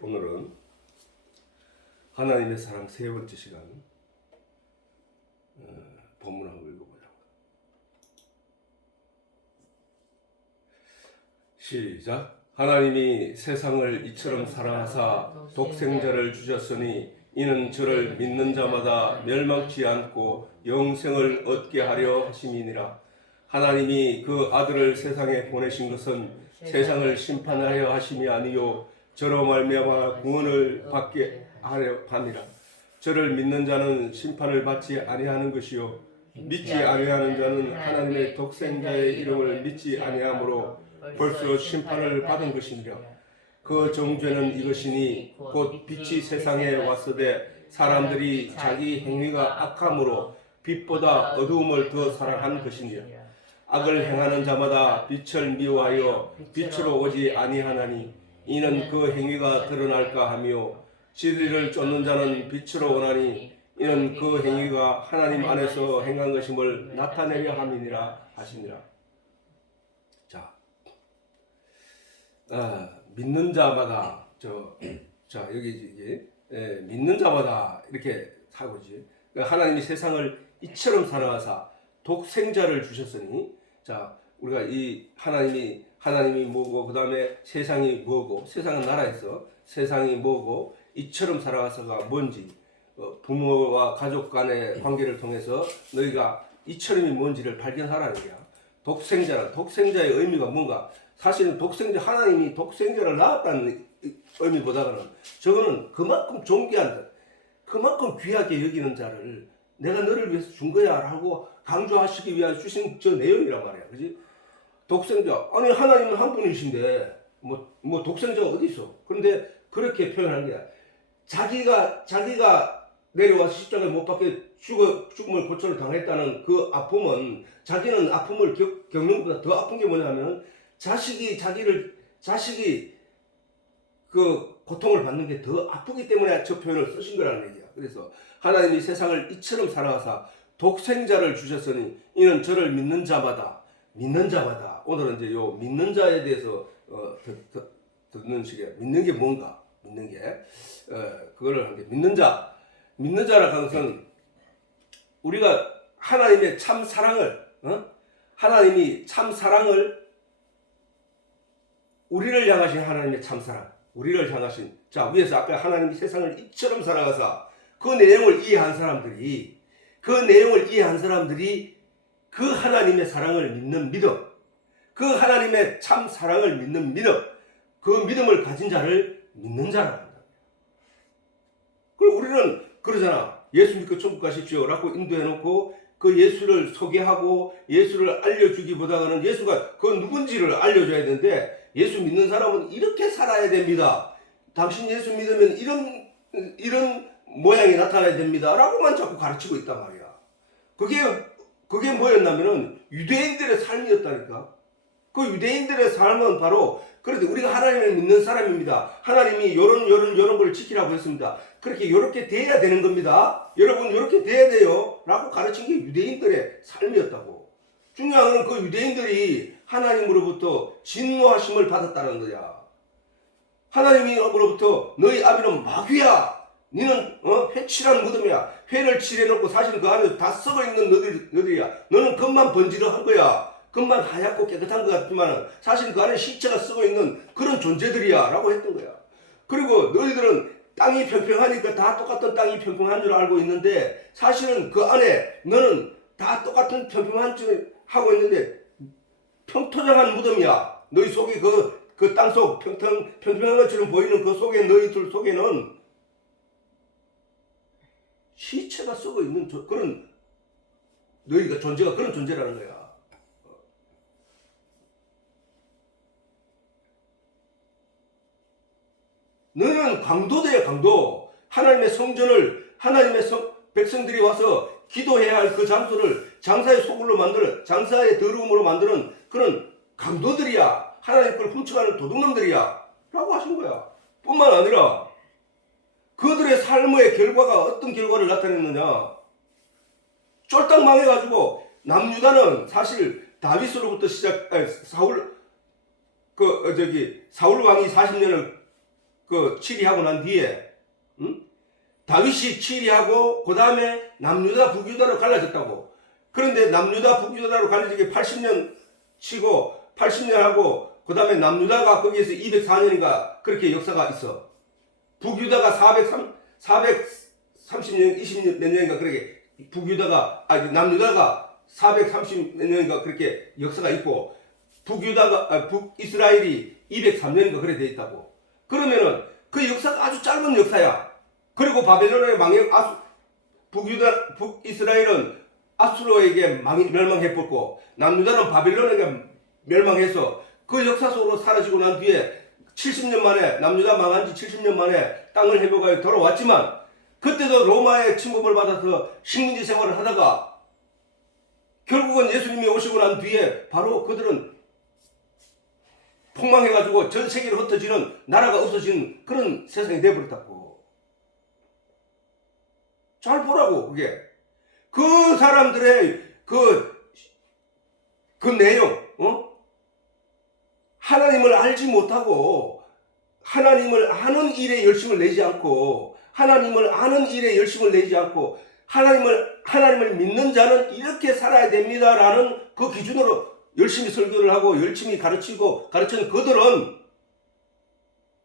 오늘은 하나님의 사랑 세 번째 시간 본문 한번 읽어보자고. 시작. 하나님이 세상을 이처럼 사랑하사 독생자를 주셨으니 이는 저를 믿는 자마다 멸망치 않고 영생을 얻게 하려 하심이니라. 하나님이 그 아들을 세상에 보내신 것은 세상을 심판하려 하심이 아니요 저로 말미암아 구원을 받게 하려 함이라. 저를 믿는 자는 심판을 받지 아니하는 것이요 믿지 아니하는 자는 하나님의 독생자의 이름을 믿지 아니하므로 벌써 심판을 받은 것이니라. 그 정죄는 이것이니 곧 빛이 세상에 왔으되 사람들이 자기 행위가 악함으로 빛보다 어두움을 더 사랑한 것이니라. 악을 행하는 자마다 빛을 미워하여 빛으로 오지 아니하나니 이는 그 행위가 드러날까 하며 진리를 쫓는 자는 빛으로 오나니 이는 그 행위가 하나님 안에서 행한 것임을 나타내려 함이니라 하시니라. 자, 믿는 자마다 여기 믿는 자마다 이렇게 하고지. 하나님이 세상을 이처럼 사랑하사 독생자를 주셨으니, 자 우리가 이 하나님이 뭐고 그 다음에 세상이 뭐고, 세상은 나라에서 세상이 뭐고 이처럼 사랑하사가 뭔지, 부모와 가족 간의 관계를 통해서 너희가 이처럼이 뭔지를 발견하라는 거야. 독생자의 의미가 뭔가, 사실은 하나님이 독생자를 낳았다는 의미보다는 저거는 그만큼 존귀한, 그만큼 귀하게 여기는 자를 내가 너를 위해서 준 거야 라고 강조하시기 위해 주신 저 내용이란 말이야. 그지? 독생자, 아니 하나님은 한 분이신데 뭐 독생자가 어디 있어? 그런데 그렇게 표현한 거야. 자기가 내려와서 십자가에 못 박혀 죽음을 고초를 당했다는 그 아픔은, 자기는 아픔을 겪는 것보다 더 아픈 게 뭐냐면 자식이 그 고통을 받는 게 더 아프기 때문에 저 표현을 쓰신 거라는 얘기야. 그래서 하나님이 세상을 이처럼 사랑하사 독생자를 주셨으니 이는 저를 믿는 자마다, 오늘은 이제 요 믿는 자에 대해서 듣는 식이야. 믿는 게 뭔가, 그거를 믿는 자라 하는 것은 우리가 하나님의 참 사랑을, 하나님이 참 사랑을, 우리를 향하신 하나님의 참 사랑, 우리를 향하신, 자 위에서 아까 하나님이 세상을 이처럼 사랑하사 그 내용을 이해한 사람들이 그 하나님의 사랑을 믿는 믿음, 그 하나님의 참 사랑을 믿는 믿음, 그 믿음을 가진 자를 믿는 자라고 한다. 그리고 우리는 그러잖아. 예수 믿고 천국 가십시오 라고 인도해놓고 그 예수를 소개하고 예수를 알려주기보다는 예수가 그 누군지를 알려줘야 되는데, 예수 믿는 사람은 이렇게 살아야 됩니다, 당신 예수 믿으면 이런 모양이 나타나야 됩니다 라고만 자꾸 가르치고 있단 말이야. 그게 뭐였냐면은 유대인들의 삶이었다니까. 그 유대인들의 삶은 바로, 그런데 우리가 하나님을 믿는 사람입니다, 하나님이 요런 걸 지키라고 했습니다, 그렇게 요렇게 돼야 되는 겁니다, 여러분 요렇게 돼야 돼요 라고 가르친 게 유대인들의 삶이었다고. 중요한 건 그 유대인들이 하나님으로부터 진노하심을 받았다는 거야. 하나님으로부터 너희 아비는 마귀야, 너는 회칠한 무덤이야, 회를 칠해놓고 사실 그 안에 다 썩어있는 너들이야, 너는 겉만 번지르한 거야, 겉만 하얗고 깨끗한 것 같지만 사실 그 안에 시체가 썩어있는 그런 존재들이야 라고 했던 거야. 그리고 너희들은 땅이 평평하니까 다 똑같은 땅이 평평한 줄 알고 있는데 사실은 그 안에 너는 다 똑같은 평평한 줄 하고 있는데 평토장한 무덤이야. 너희 속에 그 땅속 평평한 것처럼 보이는 그 속에, 너희들 속에는 시체가 썩어 있는 그런, 너희가 존재가 그런 존재라는 거야. 너는 강도돼야 강도. 하나님의 성전을, 백성들이 와서 기도해야 할 그 장소를 장사의 소굴로 만드는, 장사의 더러움으로 만드는 그런 강도들이야. 하나님 걸 훔쳐가는 도둑놈들이야 라고 하신 거야. 뿐만 아니라 그들의 삶의 결과가 어떤 결과를 나타냈느냐, 쫄딱 망해가지고 남유다는 사실 다윗으로부터 사울 왕이 40년을 그 치리하고 난 뒤에, 다윗이 치리하고 그 다음에 남유다 북유다로 갈라졌다고. 그런데 남유다 북유다로 갈라지게 80년 치고 80년 하고 그 다음에 남유다가 거기에서 204년인가 그렇게 역사가 있어. 북유다가 430년 20몇 년인가 그렇게 남유다가 430몇 년인가 그렇게 역사가 있고 북이스라엘이 203년인가 그래 돼 있다고. 그러면은 그 역사가 아주 짧은 역사야. 그리고 바벨론의 북이스라엘은 아수르에게 멸망해버렸고 남유다는 바벨론에게 멸망해서 그 역사 속으로 사라지고 난 뒤에 70년 만에 남유다 망한 지 70년 만에 땅을 회복하여 돌아왔지만 그때도 로마의 침범을 받아서 식민지 생활을 하다가 결국은 예수님이 오시고 난 뒤에 바로 그들은 폭망해가지고 전 세계로 흩어지는 나라가 없어지는 그런 세상이 되어버렸다고. 잘 보라고. 그게 그 사람들의 그 내용, 하나님을 알지 못하고 하나님을 아는 일에 열심을 내지 않고 하나님을 아는 일에 열심을 내지 않고 하나님을 믿는 자는 이렇게 살아야 됩니다라는 그 기준으로 열심히 설교를 하고 열심히 가르치는 그들은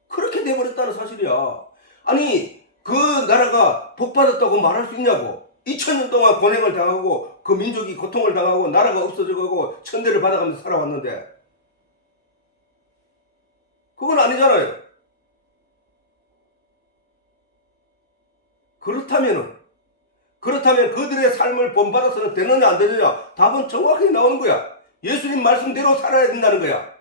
그렇게 돼버렸다는 사실이야. 아니 그 나라가 복받았다고 말할 수 있냐고. 2000년 동안 고생을 당하고 그 민족이 고통을 당하고 나라가 없어져가고 천대를 받아가면서 살아왔는데 그건 아니잖아요. 그렇다면 그들의 삶을 본받아서는 되느냐 안 되느냐 답은 정확하게 나오는 거야. 예수님 말씀대로 살아야 된다는 거야.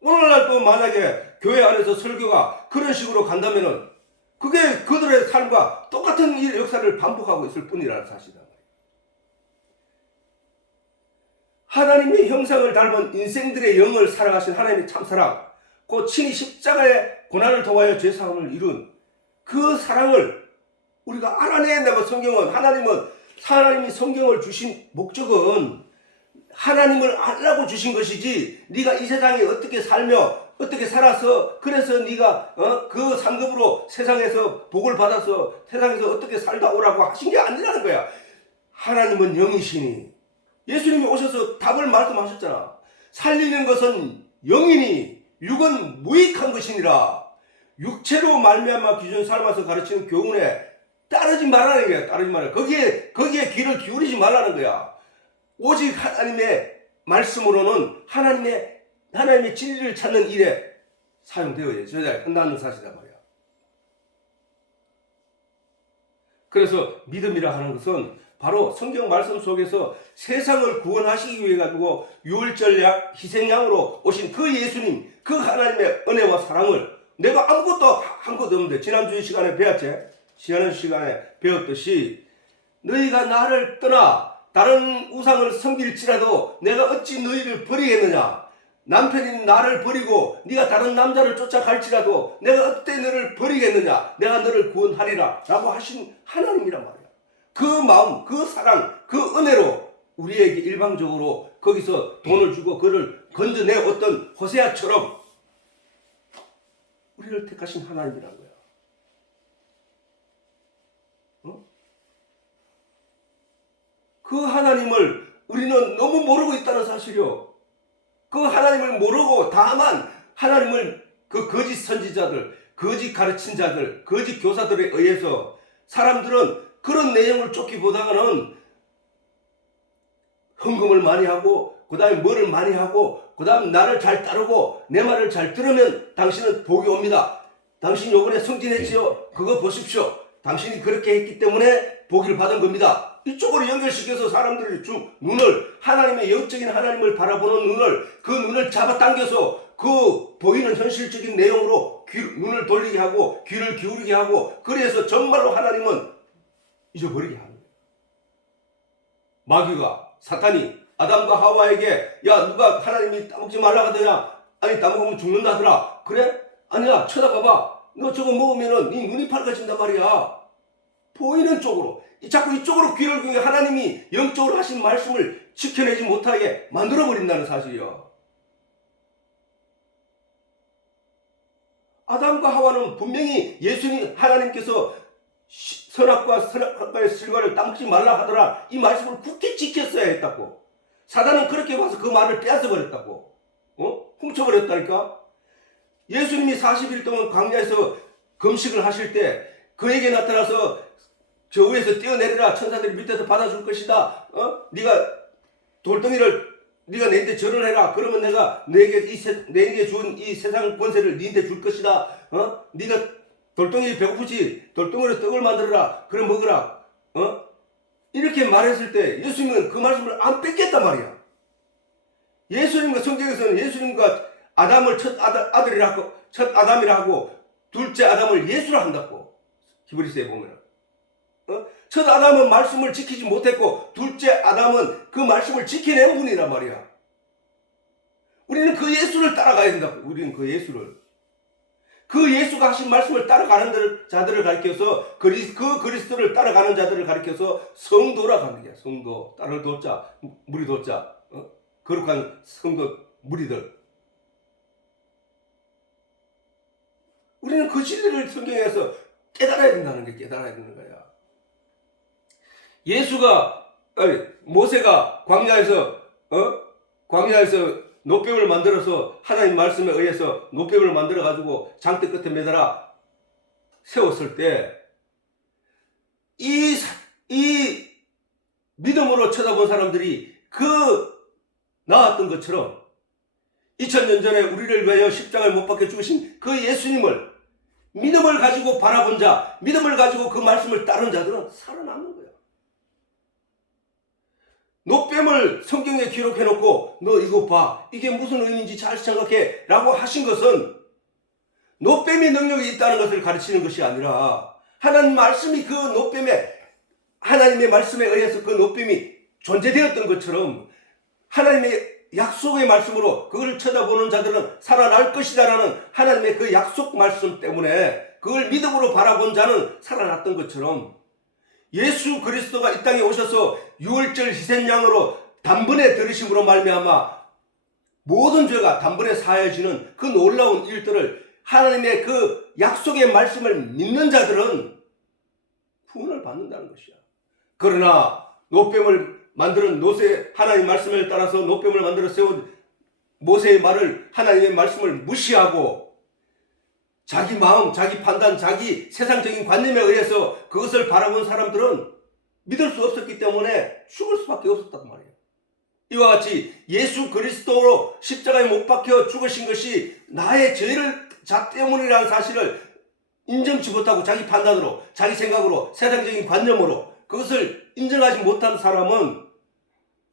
오늘날도 만약에 교회 안에서 설교가 그런 식으로 간다면은 그게 그들의 삶과 똑같은 일 역사를 반복하고 있을 뿐이라는 사실이다. 하나님의 형상을 닮은 인생들의 영을 살아가신 하나님의 참사랑, 그 친히 십자가의 고난을 통하여 죄사함을 이룬 그 사랑을 우리가 알아내야 된다고. 하나님이 성경을 주신 목적은 하나님을 알라고 주신 것이지 네가 이 세상에 어떻게 살며 어떻게 살아서 그래서 네가 그 상급으로 세상에서 복을 받아서 세상에서 어떻게 살다 오라고 하신 게 아니라는 거야. 하나님은 영이시니 예수님이 오셔서 답을 말씀하셨잖아. 살리는 것은 영이니 육은 무익한 것이니라. 육체로 말미암아 기준 삶아서 가르치는 교훈에 따르지 말라는 거야. 따르지 말라. 거기에 귀를 기울이지 말라는 거야. 오직 하나님의 말씀으로는 하나님의 진리를 찾는 일에 사용되어야지. 한다는 사실이란 말이야. 그래서 믿음이라 하는 것은 바로 성경 말씀 속에서 세상을 구원하시기 위해 가지고 유월절 희생양으로 오신 그 예수님, 그 하나님의 은혜와 사랑을 내가 아무것도 한 것도 없는데 지난주 시간에 배웠듯이 너희가 나를 떠나 다른 우상을 섬길지라도 내가 어찌 너희를 버리겠느냐. 남편이 나를 버리고 네가 다른 남자를 쫓아갈지라도 내가 어때 너를 버리겠느냐. 내가 너를 구원하리라 라고 하신 하나님이란 말이야. 그 마음, 그 사랑, 그 은혜로 우리에게 일방적으로 거기서 돈을 주고 그를 건져내 어떤 호세아처럼 우리를 택하신 하나님이란 거야. 그 하나님을 우리는 너무 모르고 있다는 사실이요. 그 하나님을 모르고 다만 하나님을 그 거짓 선지자들, 거짓 가르친 자들, 거짓 교사들에 의해서 사람들은 그런 내용을 쫓기보다는 헌금을 많이 하고 그 다음에 뭐를 많이 하고 그 다음 나를 잘 따르고 내 말을 잘 들으면 당신은 복이 옵니다. 당신 요번에 승진했지요? 그거 보십시오. 당신이 그렇게 했기 때문에 복을 받은 겁니다. 이쪽으로 연결시켜서 사람들이 눈을 하나님의 영적인 하나님을 바라보는 그 눈을 잡아당겨서 그 보이는 현실적인 내용으로 눈을 돌리게 하고 귀를 기울이게 하고 그래서 정말로 하나님은 잊어버리게 하는 거예요. 마귀가 사탄이 아담과 하와에게 야 누가 하나님이 따먹지 말라 하더냐. 아니 따먹으면 죽는다더라. 그래? 아니야 쳐다봐봐. 너 저거 먹으면은 네 눈이 밝아진단 말이야. 보이는 쪽으로 자꾸 이쪽으로 귀를 기울여 하나님이 영적으로 하신 말씀을 지켜내지 못하게 만들어버린다는 사실이요. 아담과 하와는 분명히 예수님 하나님께서 선악과 선악과의 실과를 따먹지 말라 하더라 이 말씀을 굳게 지켰어야 했다고. 사단은 그렇게 와서 그 말을 빼앗아 버렸다고. 훔쳐버렸다니까. 예수님이 40일 동안 광야에서 금식을 하실 때 그에게 나타나서 저 위에서 뛰어내리라 천사들이 밑에서 받아줄 것이다. 네가 돌덩이를 네가 내한테 절을 해라. 그러면 내가 내게 준 이 세상 권세를 네한테 줄 것이다. 네가 돌덩이 배고프지? 돌덩이로 떡을 만들어라. 그래 먹으라. 이렇게 말했을 때 예수님은 그 말씀을 안 뺏겠단 말이야. 예수님과 성경에서는 예수님과 아담을 첫 아담이라 하고 둘째 아담을 예수라 한다고. 히브리서에 보면 첫 아담은 말씀을 지키지 못했고 둘째 아담은 그 말씀을 지켜낸 분이란 말이야. 우리는 그 예수를 따라가야 된다고. 우리는 그 예수를. 그 예수가 하신 말씀을 따라가는 자들을 가리켜서 그 그리스도를 따라가는 자들을 가리켜서 성도라 하는 거야. 성도. 따를 도자, 무리 도자. 거룩한 성도 무리들. 우리는 그 진리를 성경에서 깨달아야 된다는 게 깨달아야 되는 거야. 모세가 광야에서 노뱀을 만들어서 하나님 말씀에 의해서 노뱀을 만들어 가지고 장대 끝에 매달아 세웠을 때 이 믿음으로 쳐다본 사람들이 나왔던 것처럼 2000년 전에 우리를 위하여 십자가에 못 박혀 죽으신 그 예수님을 믿음을 가지고 바라본 자, 믿음을 가지고 그 말씀을 따른 자들은 살아남는 거야. 노뱀을 성경에 기록해놓고 너 이거 봐. 이게 무슨 의미인지 잘 생각해. 라고 하신 것은 노뱀이 능력이 있다는 것을 가르치는 것이 아니라 하나님 말씀이 그 하나님의 말씀에 의해서 그 노뱀이 존재되었던 것처럼 하나님의 약속의 말씀으로 그걸 쳐다보는 자들은 살아날 것이다라는 하나님의 그 약속 말씀 때문에 그걸 믿음으로 바라본 자는 살아났던 것처럼 예수 그리스도가 이 땅에 오셔서 유월절 희생양으로 단번에 들으심으로 말미암아 모든 죄가 단번에 사해지는 그 놀라운 일들을 하나님의 그 약속의 말씀을 믿는 자들은 구원을 받는다는 것이야. 그러나 노뱀을 만드는 하나님 말씀을 따라서 노뱀을 만들어 세운 모세의 말을 하나님의 말씀을 무시하고 자기 마음, 자기 판단, 자기 세상적인 관념에 의해서 그것을 바라본 사람들은 믿을 수 없었기 때문에 죽을 수밖에 없었단 말이에요. 이와 같이 예수 그리스도로 십자가에 못 박혀 죽으신 것이 나의 죄를 자 때문이라는 사실을 인정치 못하고 자기 판단으로, 자기 생각으로, 세상적인 관념으로 그것을 인정하지 못한 사람은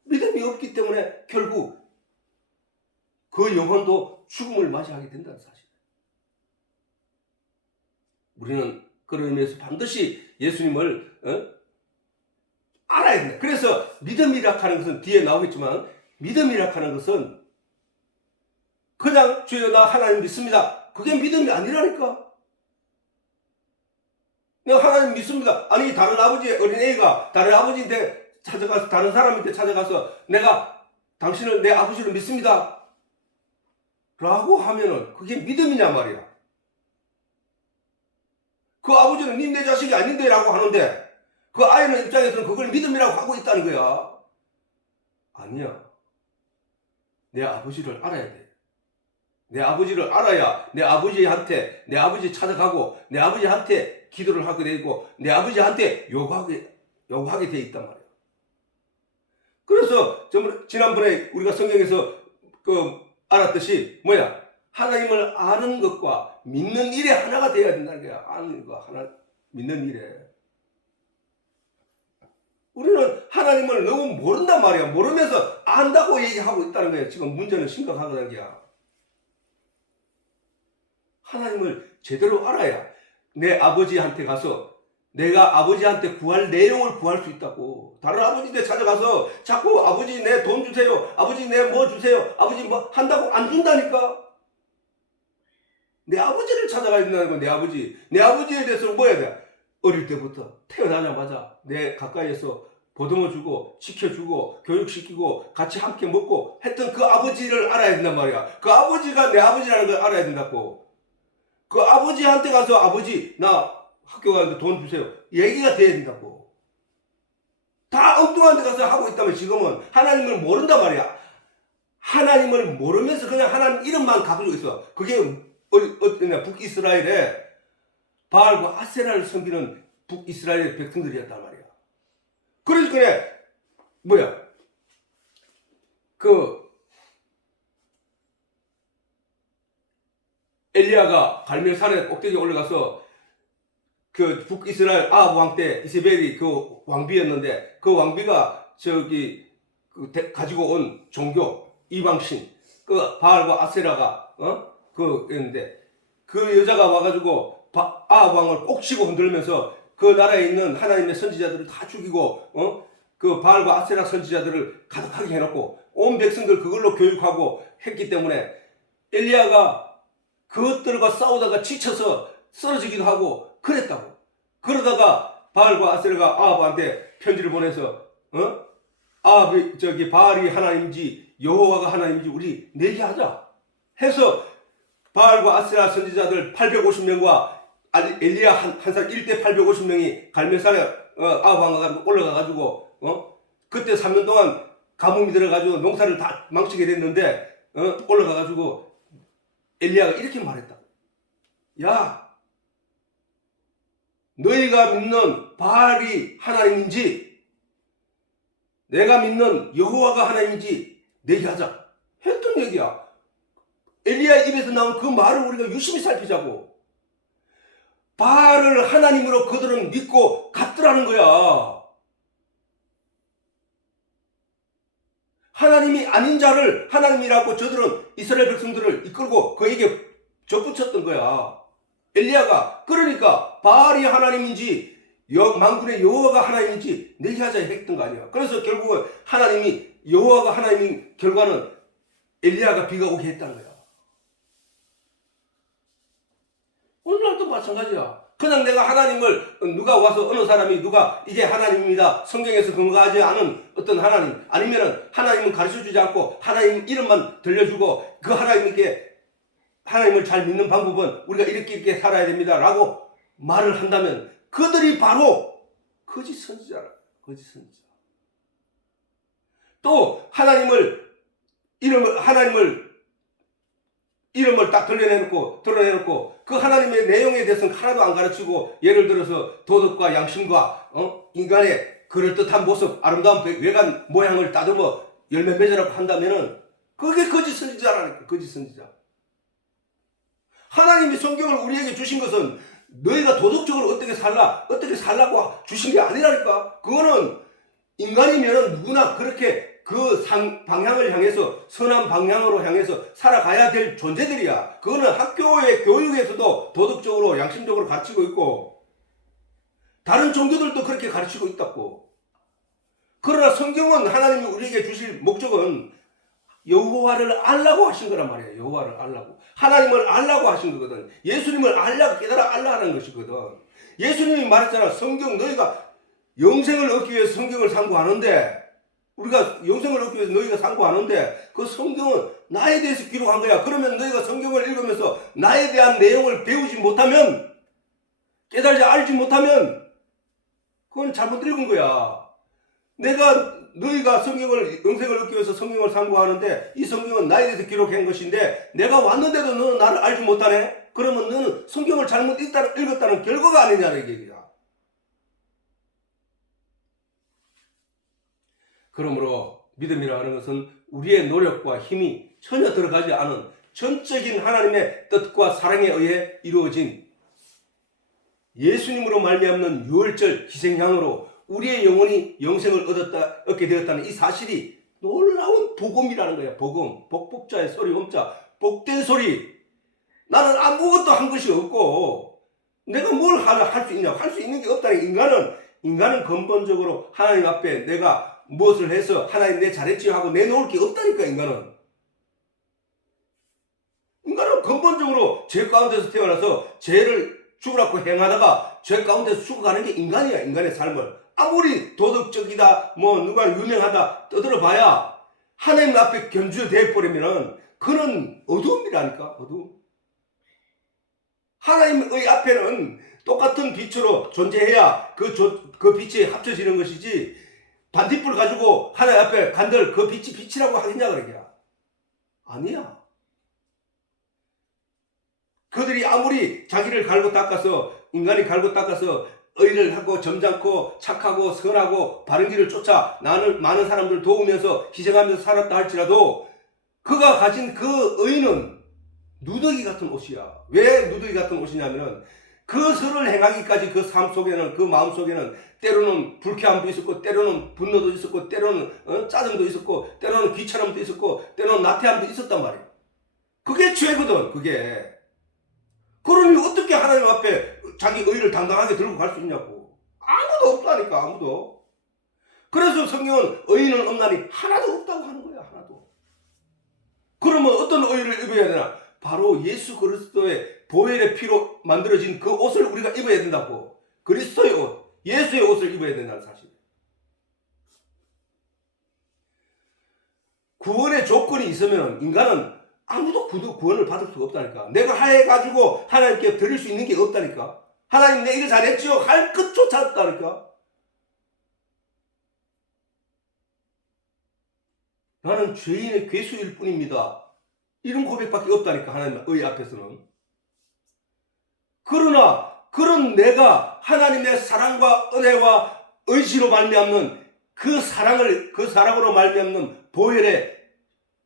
믿음이 없기 때문에 결국 그 영혼도 죽음을 맞이하게 된다는 사실. 우리는 그런 의미에서 반드시 예수님을 알아야 된다. 그래서 믿음이라 하는 것은 뒤에 나오겠지만 믿음이라 하는 것은 그냥 주여 나 하나님 믿습니다. 그게 믿음이 아니라니까. 내가 하나님 믿습니다. 아니 다른 아버지의 어린애가 다른 아버지한테 찾아가서 다른 사람한테 찾아가서 내가 당신을 내 아버지로 믿습니다. 라고 하면은 그게 믿음이냐 말이야. 그 아버지는 니 내 자식이 아닌데 라고 하는데 그 아이는 입장에서는 그걸 믿음이라고 하고 있다는 거야. 아니야. 내 아버지를 알아야 돼. 내 아버지를 알아야 내 아버지 찾아가고 내 아버지한테 기도를 하게 되고 내 아버지한테 요구하게 돼 있단 말이야. 그래서 지난번에 우리가 성경에서 알았듯이 하나님을 아는 것과 믿는 일에 하나가 되어야 된다는 거야. 아는 거 하나 믿는 일에. 우리는 하나님을 너무 모른단 말이야. 모르면서 안다고 얘기하고 있다는 거야. 지금 문제는 심각하다는 거야. 하나님을 제대로 알아야 내 아버지한테 가서 내가 아버지한테 구할 내용을 구할 수 있다고. 다른 아버지한테 찾아가서 자꾸 아버지 내 돈 주세요. 아버지 내 뭐 주세요. 아버지 뭐 한다고 안 준다니까. 내 아버지를 찾아가야 된다는 건 내 아버지에 대해서 뭐 해야 돼? 어릴 때부터 태어나자마자 내 가까이에서 보듬어주고 지켜주고 교육시키고 같이 함께 먹고 했던 그 아버지를 알아야 된단 말이야. 그 아버지가 내 아버지라는 걸 알아야 된다고. 그 아버지한테 가서 아버지 나 학교 가는데 돈 주세요. 얘기가 돼야 된다고. 다 엉뚱한 데 가서 하고 있다면 지금은 하나님을 모른단 말이야. 하나님을 모르면서 그냥 하나님 이름만 가지고 있어. 그게 북이스라엘에 바알과 아세라를 섬기는 북이스라엘 백성들이었단 말이야. 그러니까 뭐야 그 엘리야가 갈멜산에 꼭대기에 올라가서 그 북이스라엘 아합 왕 때 이세벨이 그 왕비였는데 그 왕비가 저기 가지고 온 종교 이방신 그 바알과 아세라가 그였는데 그 여자가 와가지고 아합 왕을 꼭 치고 흔들면서 그 나라에 있는 하나님의 선지자들을 다 죽이고 그 바알과 아세라 선지자들을 가득하게 해놓고 온 백성들 그걸로 교육하고 했기 때문에 엘리야가 그것들과 싸우다가 지쳐서 쓰러지기도 하고 그랬다고. 그러다가 바알과 아세라가 아합한테 편지를 보내서 아합이 저기 바알이 하나님인지 여호와가 하나님인지 우리 내기하자 해서 바알과 아세라 선지자들 850명과 엘리야 한살 1대 850명이 갈멜산에 아합 왕가 올라가가지고 그때 3년 동안 가뭄이 들어가지고 농사를 다 망치게 됐는데 올라가가지고 엘리야가 이렇게 말했다. 야, 너희가 믿는 바알이 하나님인지 내가 믿는 여호와가 하나님인지 내기하자 했던 얘기야. 엘리야 입에서 나온 그 말을 우리가 유심히 살피자고. 바알을 하나님으로 그들은 믿고 갔더라는 거야. 하나님이 아닌 자를 하나님이라고 저들은 이스라엘 백성들을 이끌고 그에게 접붙였던 거야. 엘리야가. 그러니까 바알이 하나님인지 만군의 여호와가 하나님인지 내기하자 했던 거 아니야. 그래서 결국은 하나님이 여호와가 하나님인 결과는 엘리야가 비가 오게 했다는 거야. 오늘날도 마찬가지야. 그냥 내가 하나님을 누가 와서 어느 사람이 누가 이게 하나님입니다. 성경에서 근거하지 않은 어떤 하나님 아니면은 하나님은 가르쳐주지 않고 하나님 이름만 들려주고 그 하나님께 하나님을 잘 믿는 방법은 우리가 이렇게 살아야 됩니다 라고 말을 한다면 그들이 바로 거짓 선지자라. 거짓 선지자. 또 하나님을 딱 드러내놓고 그 하나님의 내용에 대해서는 하나도 안 가르치고 예를 들어서 도덕과 양심과 인간의 그럴듯한 모습 아름다운 외관 모양을 따듬어 열매 맺으라고 한다면은 그게 거짓 선지자라니까. 거짓 선지자. 하나님이 성경을 우리에게 주신 것은 너희가 도덕적으로 어떻게 살라고 주신 게 아니라니까. 그거는 인간이면은 누구나 그렇게 그 방향을 향해서 선한 방향으로 향해서 살아가야 될 존재들이야. 그거는 학교의 교육에서도 도덕적으로 양심적으로 가르치고 있고 다른 종교들도 그렇게 가르치고 있다고. 그러나 성경은 하나님이 우리에게 주실 목적은 여호와를 알라고 하신 거란 말이에요. 여호와를 알라고. 하나님을 알라고 하신 거거든. 예수님을 알라고 깨달아 알라는 것이거든. 예수님이 말했잖아. 성경 너희가 영생을 얻기 위해서 성경을 상고하는데 우리가 영생을 얻기 위해서 너희가 상고하는데 그 성경은 나에 대해서 기록한 거야. 그러면 너희가 성경을 읽으면서 나에 대한 내용을 배우지 못하면 깨달지 알지 못하면 그건 잘못 읽은 거야. 너희가 영생을 얻기 위해서 성경을 상고하는데 이 성경은 나에 대해서 기록한 것인데 내가 왔는데도 너는 나를 알지 못하네? 그러면 너는 성경을 잘못 읽었다는 결과가 아니냐는 얘기야. 그러므로 믿음이라 하는 것은 우리의 노력과 힘이 전혀 들어가지 않은 전적인 하나님의 뜻과 사랑에 의해 이루어진 예수님으로 말미암는 유월절 희생양으로 우리의 영혼이 영생을 얻게 되었다는 이 사실이 놀라운 복음이라는 거야. 복음. 복복자의 소리 엄자. 복된 소리. 나는 아무것도 한 것이 없고 내가 뭘 할 수 있냐. 할 수 있는 게 없다니. 인간은 근본적으로 하나님 앞에 내가 무엇을 해서 하나님 내 잘했지요 하고 내놓을 게 없다니까. 인간은 근본적으로 죄 가운데서 태어나서 죄를 죽으라고 행하다가 죄 가운데서 죽어가는 게 인간이야. 인간의 삶을 아무리 도덕적이다 누가 유명하다 떠들어봐야 하나님 앞에 견주되어 버리면은 그는 어두움이라니까. 어두움. 하나님의 앞에는 똑같은 빛으로 존재해야 그 빛이 합쳐지는 것이지, 반딧불 가지고 하나님 앞에 간들 그 빛이 빛이라고 하겠냐 그러냐. 아니야. 그들이 아무리 자기를 갈고 닦아서, 인간이 갈고 닦아서 의를 하고 점잖고 착하고 선하고 바른 길을 쫓아 많은 사람들을 도우면서 희생하면서 살았다 할지라도 그가 가진 그 의는 누더기 같은 옷이야. 왜 누더기 같은 옷이냐면은 그 선을 행하기까지 그 삶 속에는, 그 마음 속에는 때로는 불쾌함도 있었고, 때로는 분노도 있었고, 때로는 짜증도 있었고, 때로는 귀찮음도 있었고, 때로는 나태함도 있었단 말이야. 그게 죄거든, 그게. 그러니 어떻게 하나님 앞에 자기 의를 당당하게 들고 갈 수 있냐고. 아무도 없다니까, 아무도. 그래서 성경은 의인은 없나니 하나도 없다고 하는 거야, 하나도. 그러면 어떤 의를 입어야 되나? 바로 예수 그리스도의 보혈의 피로 만들어진 그 옷을 우리가 입어야 된다고. 그리스도의 옷, 예수의 옷을 입어야 된다는 사실. 구원의 조건이 있으면 인간은 아무도 구원을 받을 수가 없다니까. 내가 해가지고 하나님께 드릴 수 있는 게 없다니까. 하나님 내 일을 잘했지요 할 것조차 없다니까. 나는 죄인의 괴수일 뿐입니다. 이런 고백밖에 없다니까, 하나님의 앞에서는. 그러나 그런 내가 하나님의 사랑과 은혜와 의지로 말미암는 그 사랑으로 말미암는 보혈의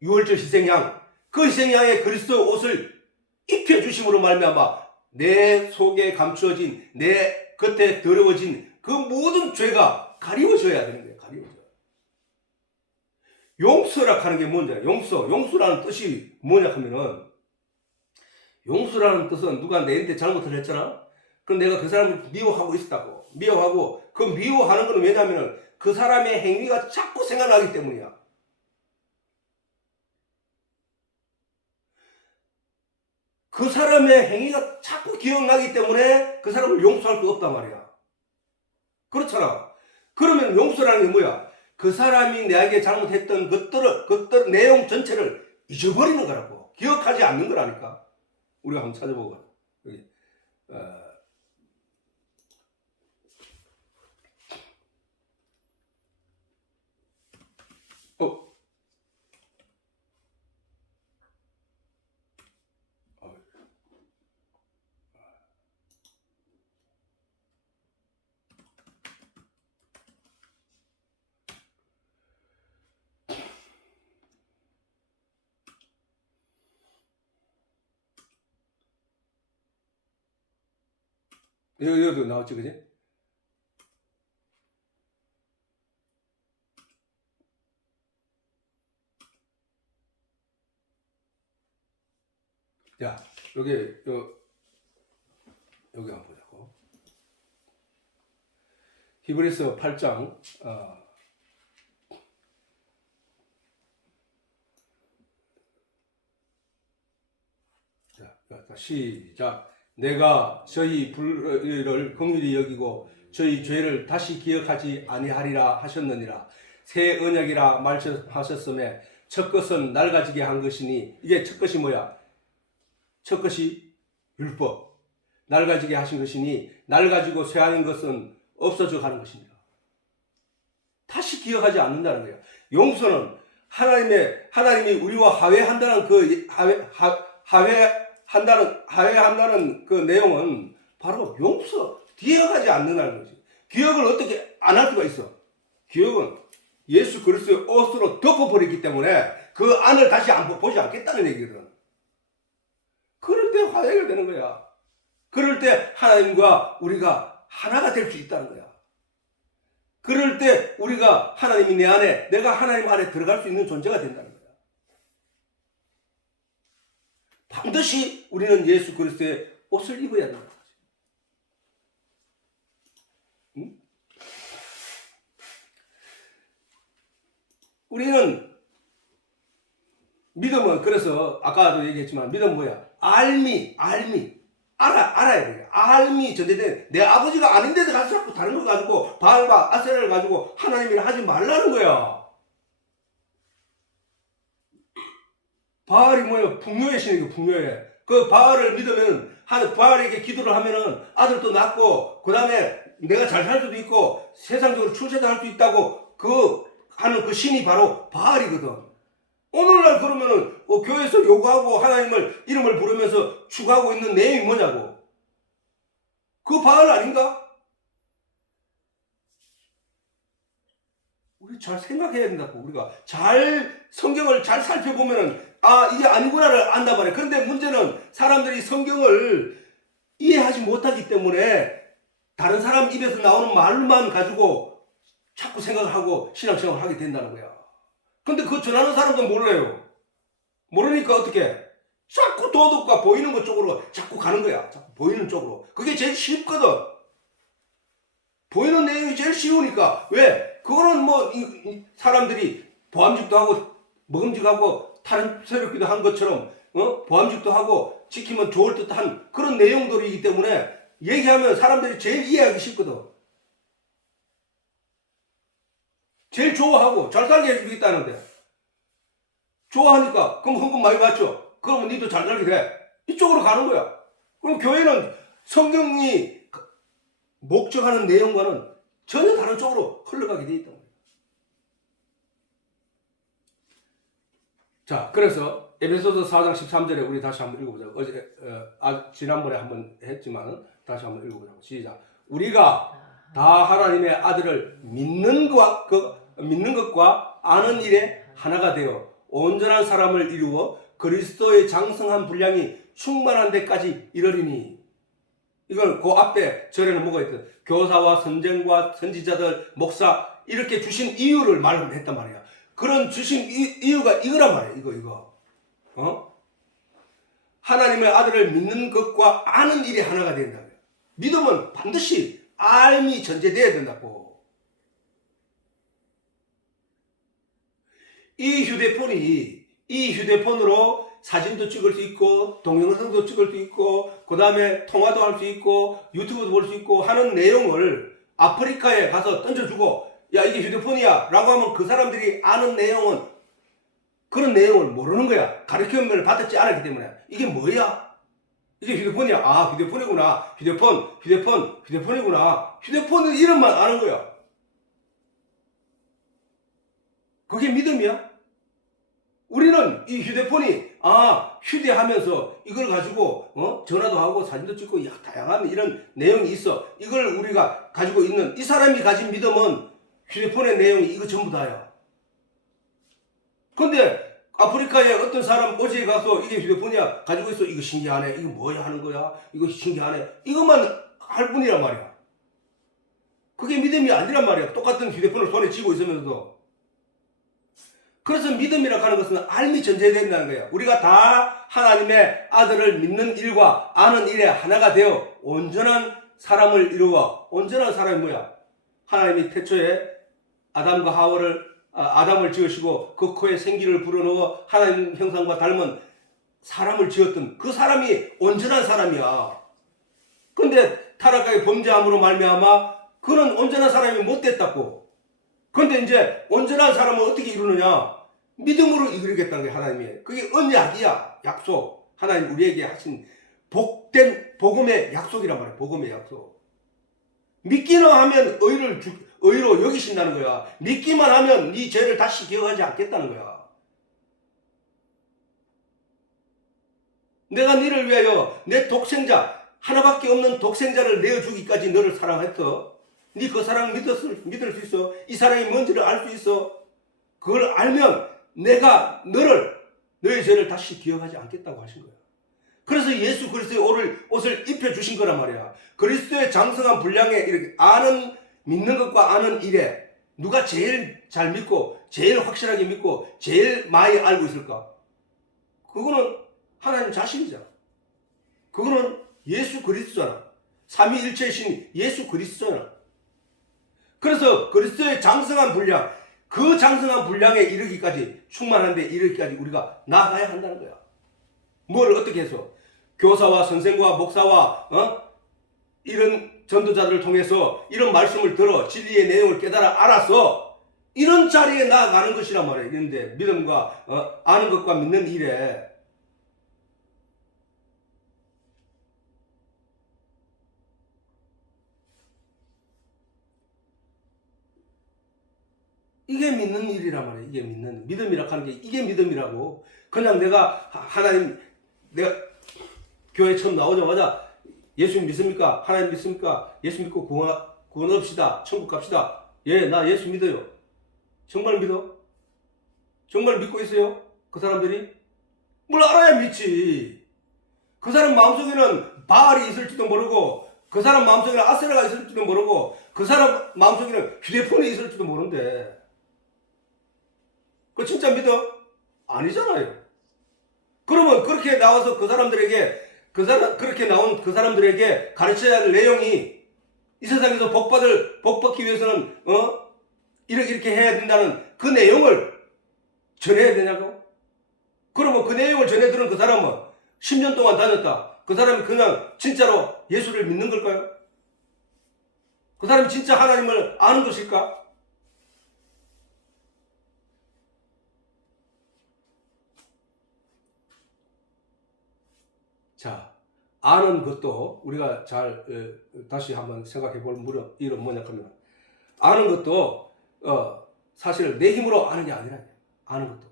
유월절 희생양, 그 희생양의 그리스도 옷을 입혀주심으로 말미암아 내 속에 감추어진, 내 겉에 더러워진 그 모든 죄가 가리워져야 되는 거예요. 가리워져. 용서라 하는 게 뭔지 알아요? 용서라는 뜻이 뭐냐 하면은, 용서라는 뜻은 누가 내한테 잘못을 했잖아? 그럼 내가 그 사람을 미워하고 있었다고. 미워하고, 그 미워하는 건 왜냐면은 그 사람의 행위가 자꾸 생각나기 때문이야. 그 사람의 행위가 자꾸 기억나기 때문에 그 사람을 용서할 수 없단 말이야. 그렇잖아. 그러면 용서라는 게 뭐야? 그 사람이 내게 잘못했던 것들 내용 전체를 잊어버리는 거라고. 기억하지 않는 거라니까. 우리가 한번 찾아보고 가자. 여기. 여기도 나왔지, 그지? 자, 여기 한번 보자고. 히브리서 8장, 자, 시작. 내가 저희 불의를 긍휼히 여기고 저희 죄를 다시 기억하지 아니하리라 하셨느니라. 새 언약이라 말씀하셨음에 첫 것은 낡아지게 한 것이니, 이게 첫 것이 뭐야? 첫 것이 율법. 낡아지게 하신 것이니 낡아지고 쇠하는 것은 없어져 가는 것입니다. 다시 기억하지 않는다는 거예요. 용서는 하나님이 우리와 화해한다는 화해한다는 그 내용은 바로 용서, 기억하지 않는다는 거지. 기억을 어떻게 안 할 수가 있어? 기억은 예수 그리스도의 옷으로 덮어버리기 때문에 그 안을 다시 보지 않겠다는 얘기거든. 그럴 때 화해가 되는 거야. 그럴 때 하나님과 우리가 하나가 될 수 있다는 거야. 그럴 때 우리가 하나님이 내 안에, 내가 하나님 안에 들어갈 수 있는 존재가 된다는 거야. 반드시 우리는 예수 그리스도의 옷을 입어야 된다는 거지. 응? 우리는 믿음은, 그래서 아까도 얘기했지만 믿음은 뭐야? 알아야 돼. 알미 전제된, 내 아버지가 아닌데도 가서 자꾸 다른 걸 가지고 바알과 아세라를 가지고 하나님이라 하지 말라는 거야. 바알이 뭐야? 풍요의 신이고, 풍요의. 그 바알을 믿으면 바알에게 기도를 하면은 아들도 낳고 그 다음에 내가 잘 살 수도 있고 세상적으로 출세도 할 수 있다고 하는 그 신이 바로 바알이거든. 오늘날 그러면은 교회에서 요구하고 하나님을 이름을 부르면서 추구하고 있는 내용이 뭐냐고. 그 바알 아닌가? 우리 잘 생각해야 된다고. 우리가 성경을 잘 살펴보면은 이게 아니구나를 안단 말이야. 그런데 문제는 사람들이 성경을 이해하지 못하기 때문에 다른 사람 입에서 나오는 말만 가지고 자꾸 생각을 하고 신앙생활을 하게 된다는 거야. 근데 그거 전하는 사람도 몰라요. 모르니까 어떻게? 자꾸 도덕과 보이는 것 쪽으로 자꾸 가는 거야. 자꾸 보이는 쪽으로. 그게 제일 쉽거든. 보이는 내용이 제일 쉬우니까. 왜? 그거는 사람들이 보암직도 하고 먹음직하고 다른 세력기도 한 것처럼 보암직도 하고 지키면 좋을 듯한 그런 내용들이기 때문에 얘기하면 사람들이 제일 이해하기 쉽거든. 제일 좋아하고 잘 살게 해주겠다는데 좋아하니까 그럼 헌금 많이 받죠. 그러면 니도 잘 살게 돼. 이쪽으로 가는 거야. 그럼 교회는 성경이 목적하는 내용과는 전혀 다른 쪽으로 흘러가게 돼 있다. 자, 그래서 에베소서 4장 13절에 우리 다시 한번 읽어보자고. 지난번에 한번 했지만 다시 한번 읽어보자고. 시작. 우리가 다 하나님의 아들을 믿는 것과 아는 일에 하나가 되어 온전한 사람을 이루어 그리스도의 장성한 분량이 충만한 데까지 이르리니. 이걸 그 앞에 절에는 뭐가 있든 교사와 선생과 선지자들, 목사 이렇게 주신 이유를 말했단 말이야. 그런 주신 이유가 이거란 말이야. 이거. 하나님의 아들을 믿는 것과 아는 일이 하나가 된다. 믿음은 반드시 알미 전제되어야 된다고. 이 휴대폰으로 사진도 찍을 수 있고 동영상도 찍을 수 있고 그 다음에 통화도 할 수 있고 유튜브도 볼 수 있고 하는 내용을 아프리카에 가서 던져주고 야 이게 휴대폰이야 라고 하면 그 사람들이 아는 내용은 그런 내용을 모르는 거야. 가르침을 받았지 않았기 때문에. 이게 뭐야? 이게 휴대폰이야. 휴대폰이구나. 휴대폰이구나. 휴대폰은 이름만 아는 거야. 그게 믿음이야? 우리는 이 휴대폰이 휴대하면서 이걸 가지고 전화도 하고 사진도 찍고 다양한 이런 내용이 있어. 이걸 우리가 가지고 있는 이 사람이 가진 믿음은 휴대폰의 내용이 이거 전부 다야. 근데 아프리카에 어떤 사람 어제 가서 이게 휴대폰이야 가지고 있어. 이거 신기하네. 이거 뭐야 하는 거야. 이거 신기하네. 이것만 할 뿐이란 말이야. 그게 믿음이 아니란 말이야. 똑같은 휴대폰을 손에 쥐고 있으면서도. 그래서 믿음이라고 하는 것은 알미 전제된다는 거예요. 우리가 다 하나님의 아들을 믿는 일과 아는 일에 하나가 되어 온전한 사람을 이루어. 온전한 사람이 뭐야? 하나님이 태초에 아담을 지으시고 그 코에 생기를 불어넣어 하나님 형상과 닮은 사람을 지었던 그 사람이 온전한 사람이야. 근데 타락하게 범죄함으로 말미암아 그는 온전한 사람이 못 됐다고. 근데 이제 온전한 사람은 어떻게 이루느냐? 믿음으로 이루겠다는 게 하나님이. 그게 언약이야. 약속. 하나님 우리에게 하신 복된 복음의 약속이란 말이야. 복음의 약속. 믿기는 하면 의로 여기신다는 거야. 믿기만 하면 네 죄를 다시 기억하지 않겠다는 거야. 내가 너를 위하여 내 독생자 하나밖에 없는 독생자를 내어주기까지 너를 사랑했어. 네 그 사랑을 믿을 수 있어. 이 사랑이 뭔지를 알 수 있어. 그걸 알면 내가 너의 죄를 다시 기억하지 않겠다고 하신 거야. 그래서 예수 그리스도의 옷을 입혀주신 거란 말이야. 그리스도의 장성한 분량에 이렇게 믿는 것과 아는 일에 누가 제일 잘 믿고 제일 확실하게 믿고 제일 많이 알고 있을까? 그거는 하나님 자신이잖아. 그거는 예수 그리스도잖아. 삼위일체이신 예수 그리스도잖아. 그래서 그리스도의 장성한 분량, 그 장성한 분량에 이르기까지, 충만한 데 이르기까지 우리가 나아가야 한다는 거야. 뭘 어떻게 해서? 교사와 선생과 목사와 이런 전도자들을 통해서 이런 말씀을 들어 진리의 내용을 깨달아 알아서 이런 자리에 나아가는 것이란 말이에요. 이런데 믿음과 아는 것과 믿는 일에 이게 믿는 일이란 말이에요. 이게 믿음이라고 하는 게 이게 믿음이라고. 그냥 내가 하나님, 내가 교회 처음 나오자마자 예수 믿습니까? 하나님 믿습니까? 예수 믿고 구원합시다. 천국 갑시다. 예, 나 예수 믿어요. 정말 믿어? 정말 믿고 있어요? 그 사람들이? 뭘 알아야 믿지. 그 사람 마음속에는 바알이 있을지도 모르고, 그 사람 마음속에는 아세라가 있을지도 모르고, 그 사람 마음속에는 휴대폰이 있을지도 모르는데 그거 진짜 믿어? 아니잖아요. 그러면 그렇게 나와서 그렇게 나온 그 사람들에게 가르쳐야 할 내용이 이 세상에서 복 받기 위해서는 이렇게 해야 된다는 그 내용을 전해야 되냐고? 그러면 그 내용을 전해 들은 그 사람은 10년 동안 다녔다. 그 사람이 그냥 진짜로 예수를 믿는 걸까요? 그 사람이 진짜 하나님을 아는 것일까? 자, 아는 것도 우리가 잘 다시 한번 생각해 볼 이런 뭐냐 하면, 아는 것도 사실 내 힘으로 아는 게 아니라, 아는 것도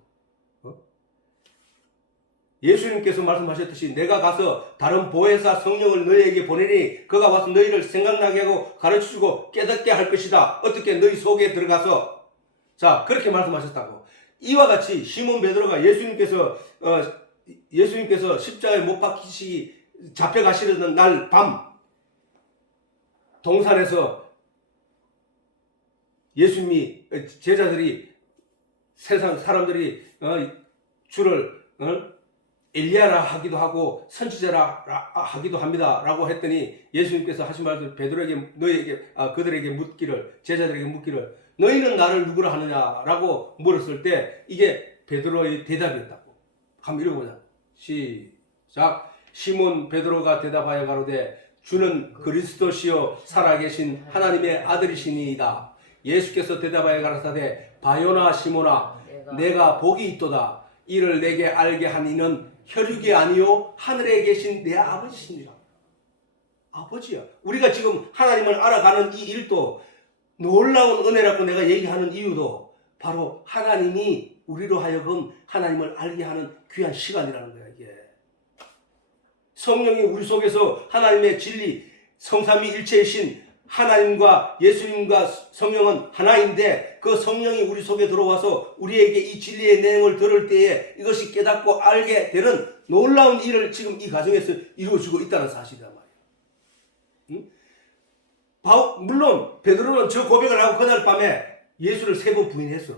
예수님께서 말씀하셨듯이 내가 가서 다른 보혜사 성령을 너희에게 보내니 그가 와서 너희를 생각나게 하고 가르쳐주고 깨닫게 할 것이다. 어떻게? 너희 속에 들어가서. 자, 그렇게 말씀하셨다고. 이와 같이 시몬 베드로가 예수님께서 십자가에 못 박히시기 잡혀가시려는 날 밤 동산에서 예수님이 제자들이 세상 사람들이 주를 엘리야라 하기도 하고 선지자라 하기도 합니다 라고 했더니 예수님께서 하신 말씀 그들에게 묻기를, 제자들에게 묻기를, 너희는 나를 누구라 하느냐 라고 물었을 때 이게 베드로의 대답이었다고. 한번 읽어보자. 시작. 시몬 베드로가 대답하여 가로되 주는 그리스도시요 살아계신 하나님의 아들이시니이다. 예수께서 대답하여 가라사대 바요나 시몬아 내가 복이 있도다. 이를 내게 알게 한 이는 혈육이 아니요 하늘에 계신 내 아버지시니라. 아버지야. 우리가 지금 하나님을 알아가는 이 일도 놀라운 은혜라고 내가 얘기하는 이유도 바로 하나님이 우리로 하여금 하나님을 알게 하는 귀한 시간이라는 거야. 이게 성령이 우리 속에서 하나님의 진리, 성삼위일체이신 하나님과 예수님과 성령은 하나인데 그 성령이 우리 속에 들어와서 우리에게 이 진리의 내용을 들을 때에 이것이 깨닫고 알게 되는 놀라운 일을 지금 이 가정에서 이루어지고 있다는 사실이란 말이에요. 물론 베드로는 저 고백을 하고 그날 밤에 예수를 3번 부인했어.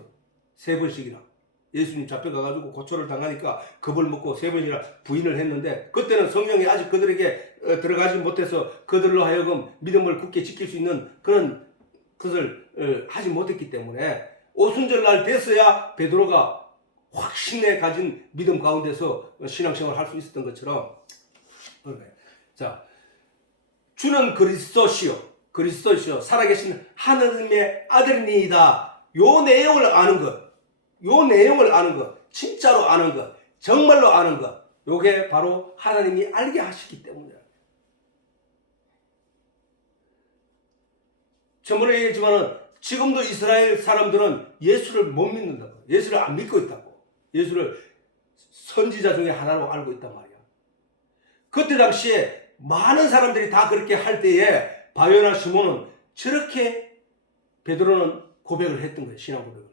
3번씩이나. 예수님 잡혀가가지고 고초를 당하니까 겁을 먹고 3번이나 부인을 했는데, 그때는 성령이 아직 그들에게 들어가지 못해서 그들로 하여금 믿음을 굳게 지킬 수 있는 그런 것을 하지 못했기 때문에 오순절날 됐어야 베드로가 확신에 가진 믿음 가운데서 신앙생활을 할 수 있었던 것처럼. 자, 주는 그리스도시요 살아계신 하나님의 아들이니이다. 요 내용을 아는 것, 진짜로 아는 것, 정말로 아는 것, 요게 바로 하나님이 알게 하시기 때문이에요. 저번에 얘기했지만은 지금도 이스라엘 사람들은 예수를 못 믿는다고. 예수를 안 믿고 있다고. 예수를 선지자 중에 하나로 알고 있단 말이야. 그때 당시에 많은 사람들이 다 그렇게 할 때에 바요나 시몬은 저렇게 베드로는 고백을 했던 거예요. 신앙 고백을.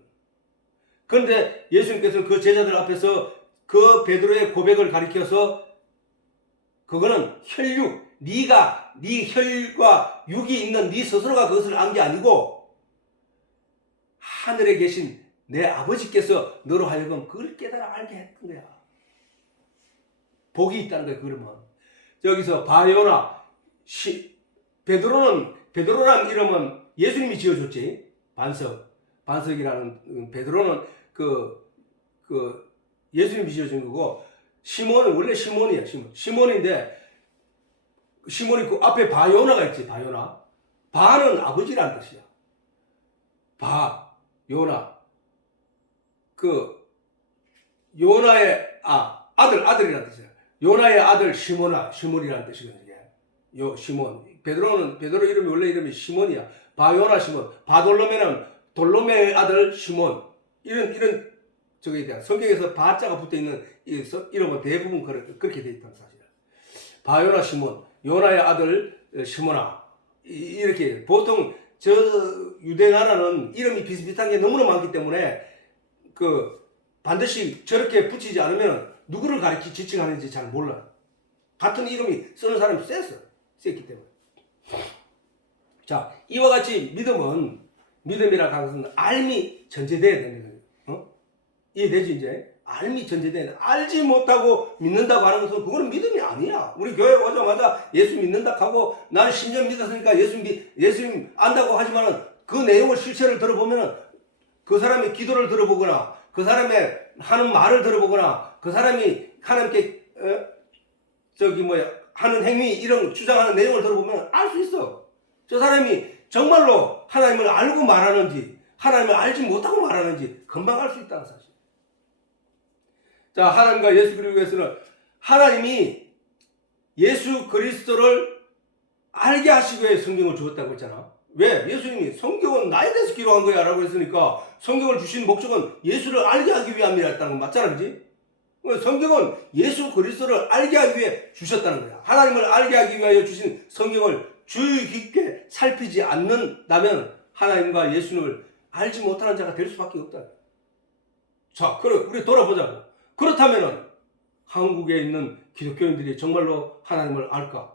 그런데 예수님께서는 그 제자들 앞에서 그 베드로의 고백을 가리켜서 그거는 혈육, 네 혈과 육이 있는 네 스스로가 그것을 안 게 아니고 하늘에 계신 내 아버지께서 너로 하여금 그걸 깨달아 알게 했던 거야. 복이 있다는 거야. 그러면 여기서 바요나 베드로란 이름은 예수님이 지어줬지. 반석이라는 베드로는 예수님이 지어준 거고, 시몬은 원래 시몬이야. 시몬인데 시몬이 그 앞에 바요나가 있지. 바는 아버지라는 뜻이야. 요나. 요나의 아들이라는 뜻이야. 요나의 아들 시몬이라는 뜻이거든요. 시몬. 베드로 이름이 원래 이름이 시몬이야. 바요나 시몬. 바돌로메는 돌로메의 아들 시몬 이런 저거에 대한 성경에서 바자가 붙어 있는 이름은 대부분 그렇게 돼 있다는 사실. 바요나 시몬, 요나의 아들 시몬아 이렇게 보통 저 유대 나라는 이름이 비슷비슷한 게 너무나 많기 때문에 그 반드시 저렇게 붙이지 않으면 누구를 가리키 지칭하는지 잘 몰라. 같은 이름이 쓰는 사람이 셌기 때문에. 자, 이와 같이 믿음이라 하는 것은 알미 전제돼야 되는 거예요. 이해되지 이제? 알미 전제돼야 알지 못하고 믿는다고 하는 것은 그거는 믿음이 아니야. 우리 교회 오자마자 예수 믿는다 하고 나는 10년 믿었으니까 예수님 안다고 하지만은 그 내용을 실체를 들어보면은 그 사람의 기도를 들어보거나 그 사람의 하는 말을 들어보거나 그 사람이 하나님께 하는 행위 이런 주장하는 내용을 들어보면 알 수 있어. 저 사람이 정말로 하나님을 알고 말하는지 하나님을 알지 못하고 말하는지 금방 알 수 있다는 사실. 자, 하나님과 예수 그리스도에서는 하나님이 예수 그리스도를 알게 하시기 위해 성경을 주었다고 했잖아. 왜? 예수님이 성경은 나에 대해서 기록한 거야 라고 했으니까 성경을 주신 목적은 예수를 알게 하기 위함이었다는 건 맞잖아, 그지? 성경은 예수 그리스도를 알게 하기 위해 주셨다는 거야. 하나님을 알게 하기 위하여 주신 성경을 주의 깊게 살피지 않는다면 하나님과 예수님을 알지 못하는 자가 될 수밖에 없다. 자, 그럼 우리 돌아보자고. 그렇다면은 한국에 있는 기독교인들이 정말로 하나님을 알까?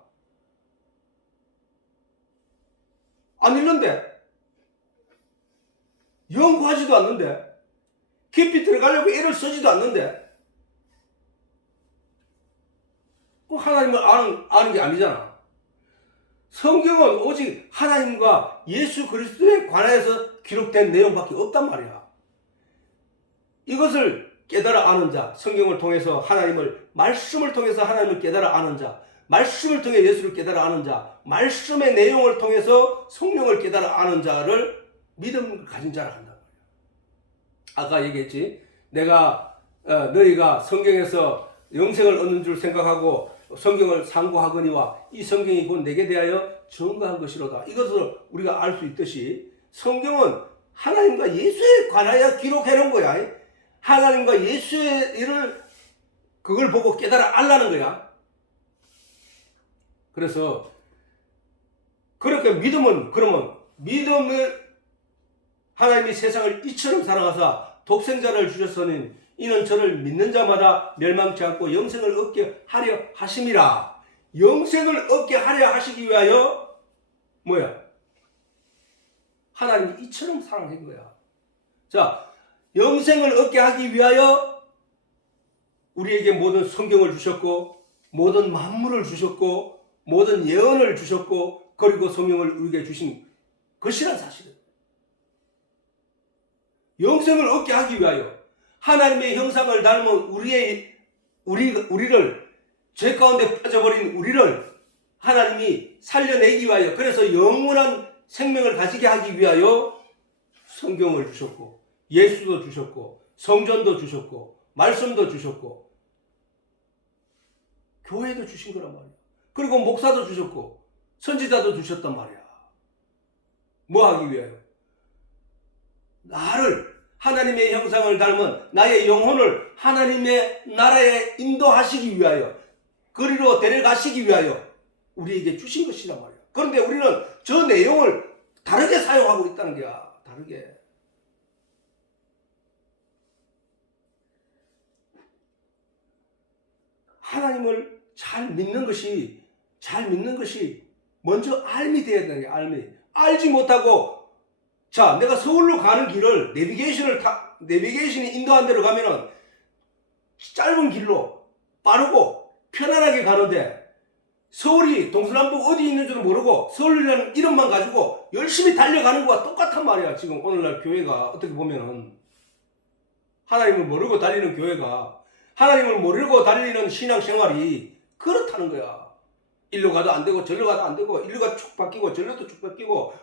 안 읽는데, 연구하지도 않는데, 깊이 들어가려고 애를 쓰지도 않는데, 하나님을 아는 게 아니잖아. 성경은 오직 하나님과 예수 그리스도에 관하여서 기록된 내용밖에 없단 말이야. 이것을 깨달아 아는 자, 성경을 통해서 말씀을 통해서 하나님을 깨달아 아는 자, 말씀을 통해 예수를 깨달아 아는 자, 말씀의 내용을 통해서 성령을 깨달아 아는 자를 믿음을 가진 자라 한다. 아까 얘기했지. 너희가 성경에서 영생을 얻는 줄 생각하고 성경을 상고하거니와 이 성경이 곧 내게 대하여 증거한 것이로다. 이것을 우리가 알 수 있듯이 성경은 하나님과 예수에 관하여 기록해 놓은 거야. 하나님과 예수의 일을 그걸 보고 깨달아 알라는 거야. 그래서 그렇게 믿음을 하나님이 세상을 이처럼 사랑하사 독생자를 주셨으니 이는 저를 믿는 자마다 멸망치 않고 영생을 얻게 하려 하심이라. 영생을 얻게 하려 하시기 위하여 하나님이 이처럼 사랑한 거야. 자, 영생을 얻게 하기 위하여 우리에게 모든 성경을 주셨고 모든 만물을 주셨고 모든 예언을 주셨고 그리고 성령을 우리에게 주신 것이란 사실은 영생을 얻게 하기 위하여 하나님의 형상을 닮은 우리를 죄 가운데 빠져버린 우리를 하나님이 살려내기 위하여 그래서 영원한 생명을 가지게 하기 위하여 성경을 주셨고 예수도 주셨고 성전도 주셨고 말씀도 주셨고 교회도 주신 거란 말이야. 그리고 목사도 주셨고 선지자도 주셨단 말이야. 뭐 하기 위하여? 나를 하나님의 형상을 닮은 나의 영혼을 하나님의 나라에 인도하시기 위하여 그리로 데려가시기 위하여 우리에게 주신 것이란 말이야. 그런데 우리는 저 내용을 다르게 사용하고 있다는 거야. 다르게. 하나님을 잘 믿는 것이 먼저 알미 되어야 되는 거야. 알미. 알지 못하고 자, 내가 서울로 가는 길을 내비게이션이 인도한 대로 가면은 짧은 길로 빠르고 편안하게 가는데 서울이 동서남북 어디 있는 줄도 모르고 서울이라는 이름만 가지고 열심히 달려가는 거와 똑같단 말이야. 지금 오늘날 교회가 어떻게 보면은 하나님을 모르고 달리는 교회가 하나님을 모르고 달리는 신앙생활이 그렇다는 거야. 일로 가도 안 되고 절로 가도 안 되고 일로가 쭉 바뀌고 절로도 쭉 바뀌고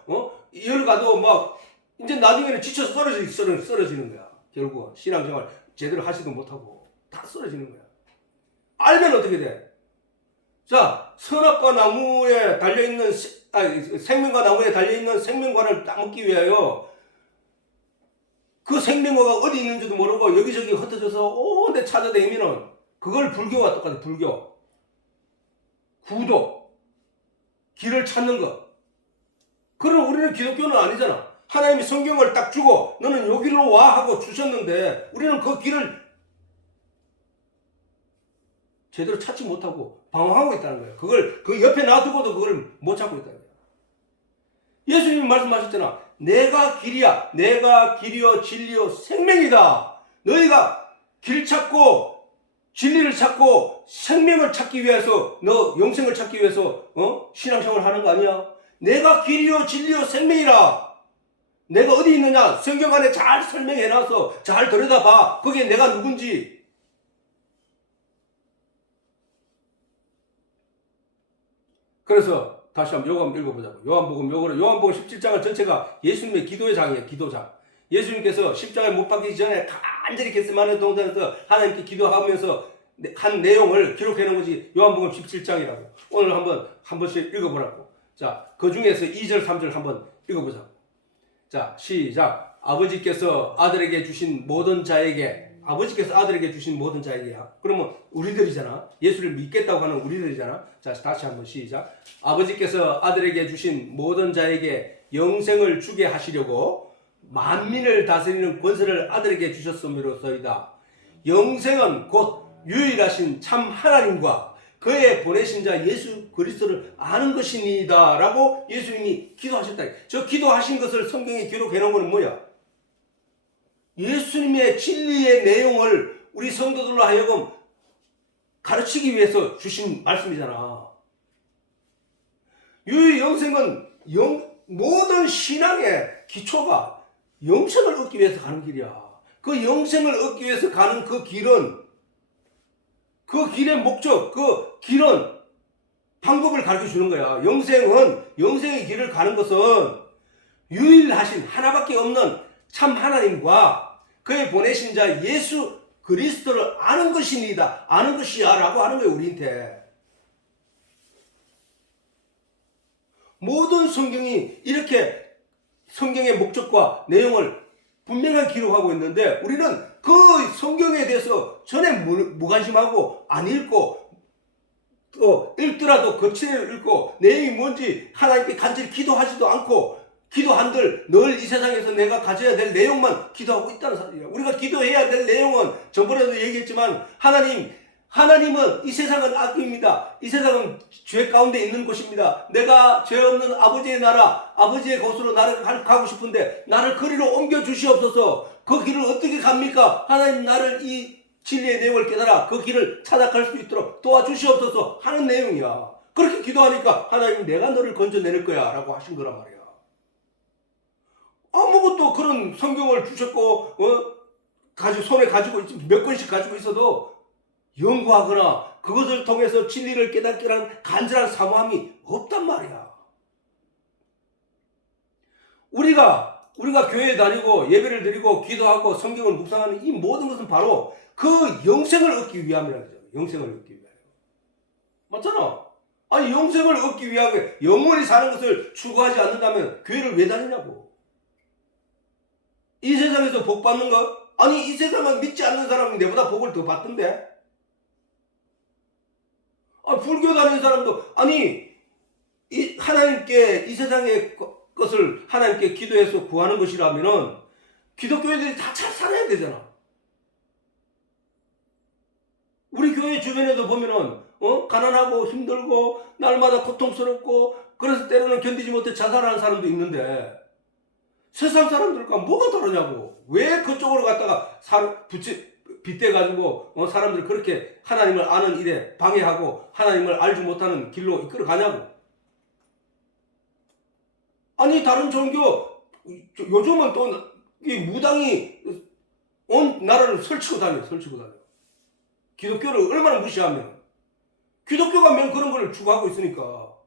이리로 가도 막 이제 나중에는 지쳐서 쓰러지는 거야. 결국 신앙생활 제대로 하지도 못하고 다 쓰러지는 거야. 알면 어떻게 돼? 자, 선악과 나무에 달려있는 생명과 나무에 달려있는 생명과를 따먹기 위하여 그 생명어가 어디 있는지도 모르고 여기저기 흩어져서 온데 찾아다니면은 그걸 불교와 똑같아. 불교. 구도. 길을 찾는 것. 그럼 우리는 기독교는 아니잖아. 하나님이 성경을 딱 주고 너는 여기로 와 하고 주셨는데 우리는 그 길을 제대로 찾지 못하고 방황하고 있다는 거예요. 그걸 그 옆에 놔두고도 그걸 못 찾고 있다는 거예요. 예수님이 말씀하셨잖아. 내가 길이야. 내가 길이요 진리요 생명이다. 너희가 길 찾고 진리를 찾고 생명을 찾기 위해서 너 영생을 찾기 위해서 신앙생활을 하는 거 아니야? 내가 길이요 진리요 생명이라. 내가 어디 있느냐? 성경 안에 잘 설명해놔서 잘 들여다봐. 거기에 내가 누군지. 그래서 다시 한번 요거 한번 읽어보자고. 요한복음 17장은 전체가 예수님의 기도의 장이에요. 기도장. 예수님께서 십자가에 못 박히기 전에 간절히 겟세마네 동산에서 하나님께 기도하면서 한 내용을 기록해놓은 것이 요한복음 17장이라고. 오늘 한 번씩 읽어보라고. 자, 그 중에서 2절 3절 한번 읽어보자고. 자, 시작. 아버지께서 아들에게 주신 모든 자에게. 아버지께서 아들에게 주신 모든 자에게야. 그러면 우리들이잖아. 예수를 믿겠다고 하는 우리들이잖아. 자, 다시 한번 시작. 아버지께서 아들에게 주신 모든 자에게 영생을 주게 하시려고 만민을 다스리는 권세를 아들에게 주셨음이로소이다. 영생은 곧 유일하신 참 하나님과 그의 보내신 자 예수 그리스도를 아는 것이니이다 라고 예수님이 기도하셨다. 저 기도하신 것을 성경에 기록해 놓은 것은 뭐야? 예수님의 진리의 내용을 우리 성도들로 하여금 가르치기 위해서 주신 말씀이잖아. 유영생은 모든 신앙의 기초가 영생을 얻기 위해서 가는 길이야. 그 영생을 얻기 위해서 가는 그 길은, 그 길의 목적, 그 길은 방법을 가르쳐 주는 거야. 영생의 길을 가는 것은 유일하신 하나밖에 없는 참 하나님과 그의 보내신 자 예수 그리스도를 아는 것이니다. 아는 것이야 라고 하는 거예요. 우리한테. 모든 성경이 이렇게 성경의 목적과 내용을 분명하게 기록하고 있는데 우리는 그 성경에 대해서 전혀 무관심하고 안 읽고 또 읽더라도 거치대로 읽고 내용이 뭔지 하나님께 간절히 기도하지도 않고 기도한들 늘 이 세상에서 내가 가져야 될 내용만 기도하고 있다는 사실이야. 우리가 기도해야 될 내용은 저번에도 얘기했지만 하나님은 이 세상은 악입니다. 이 세상은 죄 가운데 있는 곳입니다. 내가 죄 없는 아버지의 나라, 아버지의 곳으로 나를 가고 싶은데 나를 거리로 옮겨 주시옵소서. 그 길을 어떻게 갑니까? 하나님 나를 이 진리의 내용을 깨달아 그 길을 찾아갈 수 있도록 도와주시옵소서 하는 내용이야. 그렇게 기도하니까 하나님 내가 너를 건져낼 거야 라고 하신 거란 말이야. 아무것도 그런 성경을 주셨고 손에 가지고 몇 권씩 가지고 있어도 연구하거나 그것을 통해서 진리를 깨닫기란 간절한 사모함이 없단 말이야. 우리가 교회에 다니고 예배를 드리고 기도하고 성경을 묵상하는 이 모든 것은 바로 그 영생을 얻기 위함이라는 거죠. 영생을 얻기 위하여. 맞잖아. 아니 영생을 얻기 위하여 영원히 사는 것을 추구하지 않는다면 교회를 왜 다니냐고. 이 세상에서 복 받는 거? 아니 이 세상은 믿지 않는 사람이 내보다 복을 더 받던데? 불교 다니는 사람도 아니 하나님께 이 세상의 것을 하나님께 기도해서 구하는 것이라면은 기독교인들이 다 잘 살아야 되잖아. 우리 교회 주변에도 보면은 가난하고 힘들고 날마다 고통스럽고 그래서 때로는 견디지 못해 자살하는 사람도 있는데 세상 사람들과 뭐가 다르냐고. 왜 그쪽으로 갔다가 빗대가지고 사람들이 그렇게 하나님을 아는 일에 방해하고 하나님을 알지 못하는 길로 이끌어가냐고. 아니 다른 종교 요즘은 또 이 무당이 온 나라를 설치고 다녀. 기독교를 얼마나 무시하면 기독교가 맨 그런 걸 추구하고 있으니까.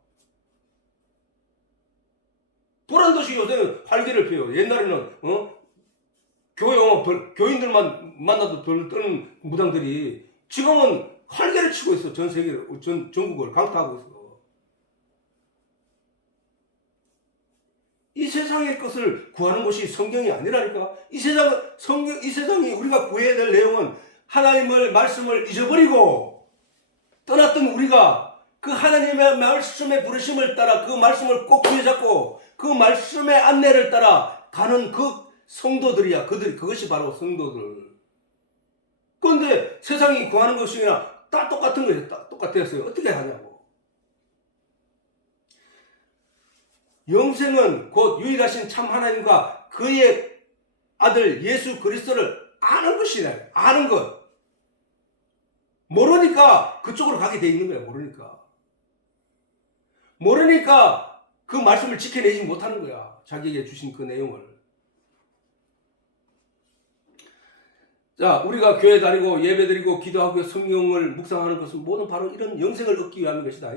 보란듯이 요새는 활기를 펴요. 옛날에는 교인들만 만나도 덜 떠는 무당들이 지금은 활개를 치고 있어. 전 세계를, 전국을 강타하고 있어. 이 세상의 것을 구하는 것이 성경이 아니라니까. 이 세상이 우리가 구해야 될 내용은 하나님의 말씀을 잊어버리고 떠났던 우리가 그 하나님의 말씀의 부르심을 따라 그 말씀을 꼭 붙잡고 그 말씀의 안내를 따라 가는 그 성도들이야. 그것이 바로 성도들. 그런데 세상이 구하는 것이나 다 똑같은 거예요. 다 똑같았어요. 어떻게 하냐고. 영생은 곧 유일하신 참 하나님과 그의 아들 예수 그리스도를 아는 것이네. 아는 것. 모르니까 그쪽으로 가게 돼 있는 거야. 모르니까 그 말씀을 지켜내지 못하는 거야. 자기에게 주신 그 내용을. 자, 우리가 교회 다니고 예배드리고 기도하고 성경을 묵상하는 것은 모두 바로 이런 영생을 얻기 위한 것이다.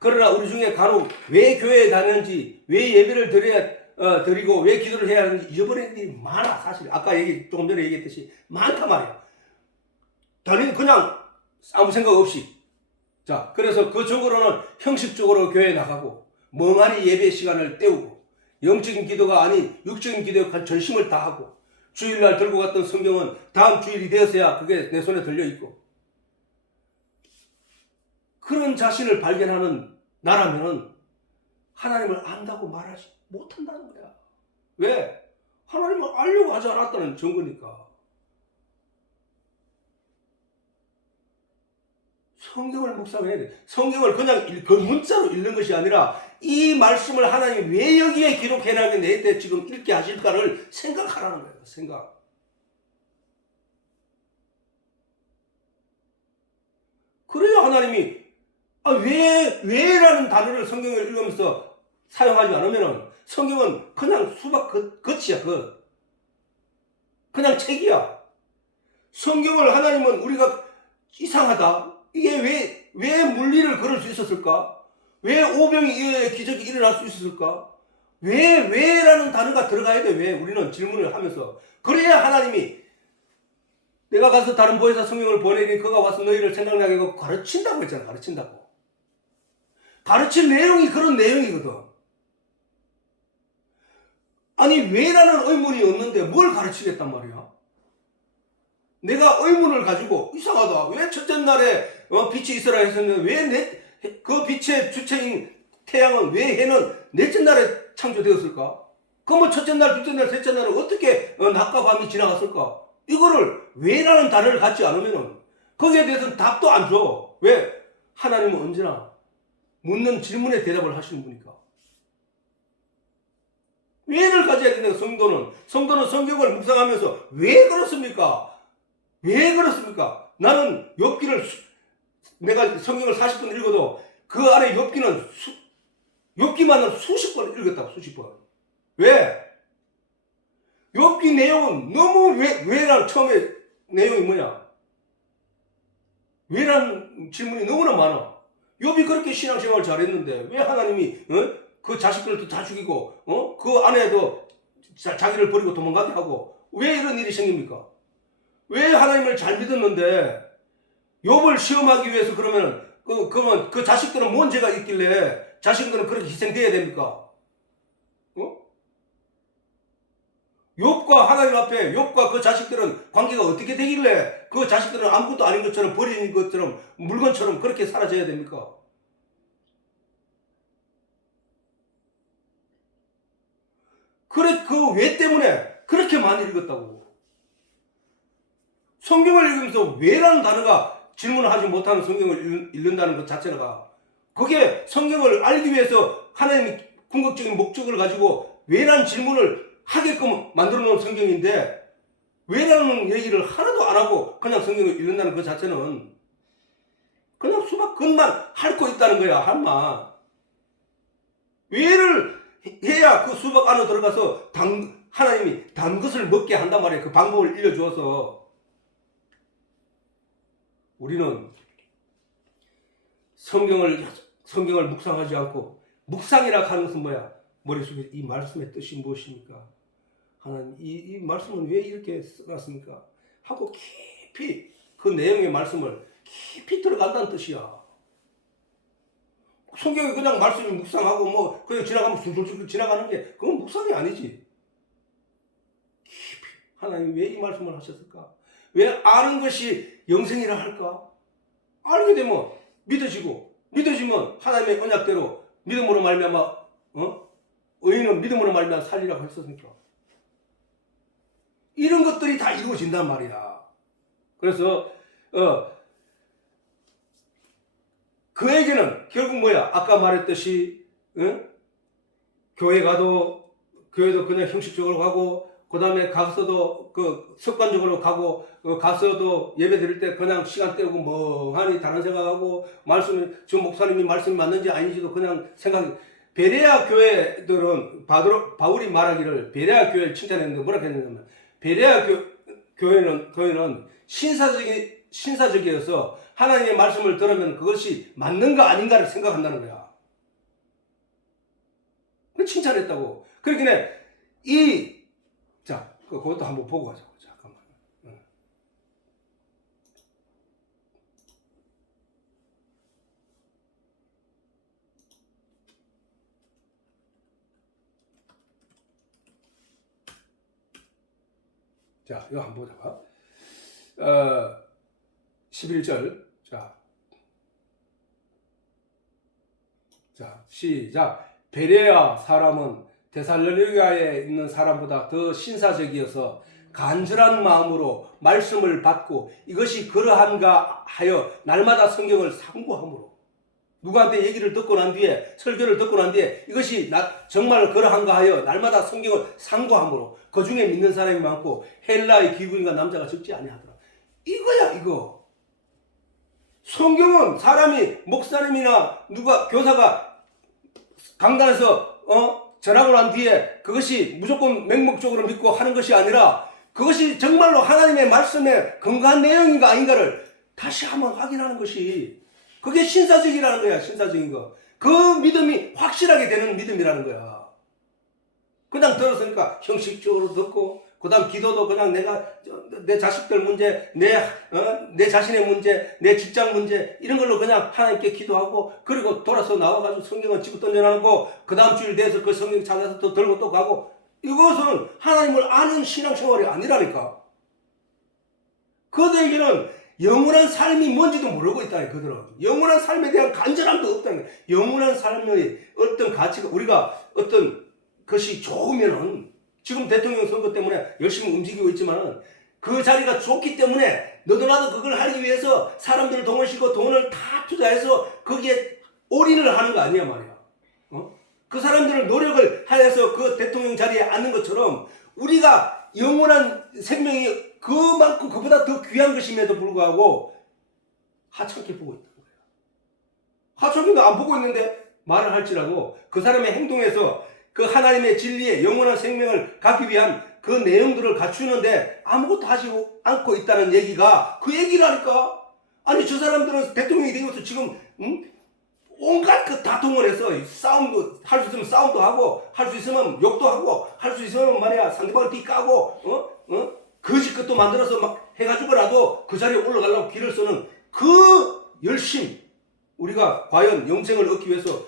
그러나 우리 중에 간혹 왜 교회에 다니는지, 왜 예배를 드리고 왜 기도를 해야 하는지 잊어버리는 일이 많아. 사실 아까 조금 전에 얘기했듯이 많단 말이야. 다른 그냥 아무 생각 없이. 자, 그래서 그 적으로는 형식적으로 교회에 나가고 멍하니 예배 시간을 때우고 영적인 기도가 아닌 육적인 기도에 전심을 다하고 주일날 들고 갔던 성경은 다음 주일이 되어서야 그게 내 손에 들려있고, 그런 자신을 발견하는 나라면 하나님을 안다고 말하지 못한다는 거야. 왜? 하나님을 알려고 하지 않았다는 증거니까. 성경을 묵상해야 돼. 성경을 그냥 그 문자로 읽는 것이 아니라 이 말씀을 하나님이 왜 여기에 기록해놔게 내 때 지금 읽게 하실까를 생각하라는 거예요. 생각. 그래야 하나님이 왜라는 단어를 성경을 읽으면서 사용하지 않으면은 성경은 그냥 수박 겉이야. 그냥 책이야. 성경을 하나님은 우리가 이상하다. 이게 왜 물리를 걸을 수 있었을까? 왜 오병이어의 기적이 일어날 수 있었을까? 왜라는 단어가 들어가야 돼. 왜? 우리는 질문을 하면서. 그래야 하나님이 내가 가서 다른 보혜사 성령을 보내니 그가 와서 너희를 생각나게 하고 가르친다고 했잖아. 가르친다고. 가르칠 내용이 그런 내용이거든. 아니 왜라는 의문이 없는데 뭘 가르치겠단 말이야? 내가 의문을 가지고 이상하다. 왜 첫째 날에 빛이 있으라 했었는데 왜 그 빛의 주체인 태양은 왜 해는 넷째 날에 창조되었을까? 그러면 첫째 날, 둘째 날, 셋째 날은 어떻게 낮과 밤이 지나갔을까? 이거를 왜라는 단어를 갖지 않으면은 거기에 대해서는 답도 안 줘. 왜? 하나님은 언제나 묻는 질문에 대답을 하시는 분이니까. 왜를 가져야 된다. 성도는 성경을 묵상하면서 왜 그렇습니까? 왜 그렇습니까? 나는 욥기를 내가 성경을 40분 읽어도 그 안에 욥기만은 수십 번 읽었다고. 수십 번. 왜? 욥기 내용은 너무 왜란 처음에 내용이 뭐냐? 왜라는 질문이 너무나 많아. 욥이 그렇게 신앙생활을 잘했는데 왜 하나님이 그 자식들도 다 죽이고 그 아내도 자기를 버리고 도망가게 하고 왜 이런 일이 생깁니까? 왜 하나님을 잘 믿었는데 욥을 시험하기 위해서 그러면 그 자식들은 뭔 죄가 있길래 자식들은 그렇게 희생돼야 됩니까? 욥과 하나님 앞에 욥과 그 자식들은 관계가 어떻게 되길래 그 자식들은 아무것도 아닌 것처럼 버린 것처럼 물건처럼 그렇게 사라져야 됩니까? 그래 그 왜 때문에 그렇게 많이 읽었다고. 성경을 읽으면서 왜라는 단어가 질문을 하지 못하는 성경을 읽는다는 것 자체가 그게 성경을 알기 위해서 하나님이 궁극적인 목적을 가지고 왜라는 질문을 하게끔 만들어 놓은 성경인데 왜라는 얘기를 하나도 안 하고 그냥 성경을 읽는다는 것 자체는 그냥 수박 겉만 핥고 있다는 거야. 한마 왜를 해야 그 수박 안으로 들어가서 하나님이 단 것을 먹게 한단 말이야. 그 방법을 알려주어서. 우리는 성경을 묵상하지 않고, 묵상이라 하는 것은 뭐야? 머릿속에 이 말씀의 뜻이 무엇입니까? 하나님 이 말씀은 왜 이렇게 써놨습니까? 하고 깊이 그 내용의 말씀을 깊이 들어간다는 뜻이야. 성경에 그냥 말씀이 묵상하고 뭐 그냥 지나가면 술술 지나가는 게 그건 묵상이 아니지. 깊이 하나님 왜 이 말씀을 하셨을까? 왜 아는 것이 영생이라 할까? 알게 되면 믿어지면 하나님의 언약대로 믿음으로 말미암아 의인은 믿음으로 말미암아 살리라고 했으니까 이런 것들이 다 이루어진단 말이야. 그래서 그에게는 결국 뭐야? 아까 말했듯이 교회도 그냥 형식적으로 가고 그 다음에 가서도 그 습관적으로 가고 가서도 예배 드릴 때 그냥 시간 때우고 멍하니 다른 생각하고 저 목사님이 말씀이 맞는지 아닌지도 그냥 베레아 교회들은 바울이 말하기를 베레아 교회를 칭찬했는데 뭐라 했냐면 베레아 교회는 신사적이어서 하나님의 말씀을 들으면 그것이 맞는가 아닌가를 생각한다는 거야. 칭찬했다고. 그러니까 그것도 한번 보고 가자고. 잠깐만. 자, 이거 한번 보자. 11절. 자, 시작. 베레아 사람은 데살로니가에 있는 사람보다 더 신사적이어서 간절한 마음으로 말씀을 받고 이것이 그러한가 하여 날마다 성경을 상고함으로 누구한테 얘기를 듣고 난 뒤에 설교를 듣고 난 뒤에 이것이 정말 그러한가 하여 날마다 성경을 상고함으로 그 중에 믿는 사람이 많고 헬라의 기구인과 남자가 적지 아니하더라. 이거야 이거. 성경은 사람이 목사님이나 교사가 강단에서 전하고 난 뒤에 그것이 무조건 맹목적으로 믿고 하는 것이 아니라 그것이 정말로 하나님의 말씀에 근거한 내용인가 아닌가를 다시 한번 확인하는 것이 그게 신사적이라는 거야. 신사적인 거. 그 믿음이 확실하게 되는 믿음이라는 거야. 그냥 들었으니까 형식적으로 듣고 그 다음 기도도 그냥 내 자식들 문제, 내 자신의 문제, 내 직장 문제, 이런 걸로 그냥 하나님께 기도하고, 그리고 돌아서 나와가지고 성경을 집어 던져놓고, 그 다음 주일 돼서 그 성경 찾아서 또 들고 또 가고, 이것은 하나님을 아는 신앙생활이 아니라니까. 그들에게는 영원한 삶이 뭔지도 모르고 있다니, 그들은. 영원한 삶에 대한 간절함도 없다는 거야. 영원한 삶의 어떤 가치가, 우리가 어떤 것이 좋으면은, 지금 대통령 선거 때문에 열심히 움직이고 있지만 그 자리가 좋기 때문에 너도 나도 그걸 하기 위해서 사람들을 동원시키고 돈을 다 투자해서 거기에 올인을 하는 거 아니야 말이야. 그 사람들을 노력을 하여서 그 대통령 자리에 앉는 것처럼 우리가 영원한 생명이 그만큼 그보다 더 귀한 것임에도 불구하고 하찮게 보고 있다는 거야. 하찮게도 안 보고 있는데 말을 할지라도 그 사람의 행동에서 그 하나님의 진리의 영원한 생명을 갖기 위한 그 내용들을 갖추는데 아무것도 하지 않고 있다는 얘기가 그 얘기라니까. 아니 저 사람들은 대통령이 되어서 지금 온갖 그 다 동원해서 싸움도 할 수 있으면 싸움도 하고 할 수 있으면 욕도 하고 할 수 있으면 말이야 상대방을 뒤까고 거짓 것도 만들어서 막 해가지고라도 그 자리에 올라가려고 길을 쓰는 그 열심, 우리가 과연 영생을 얻기 위해서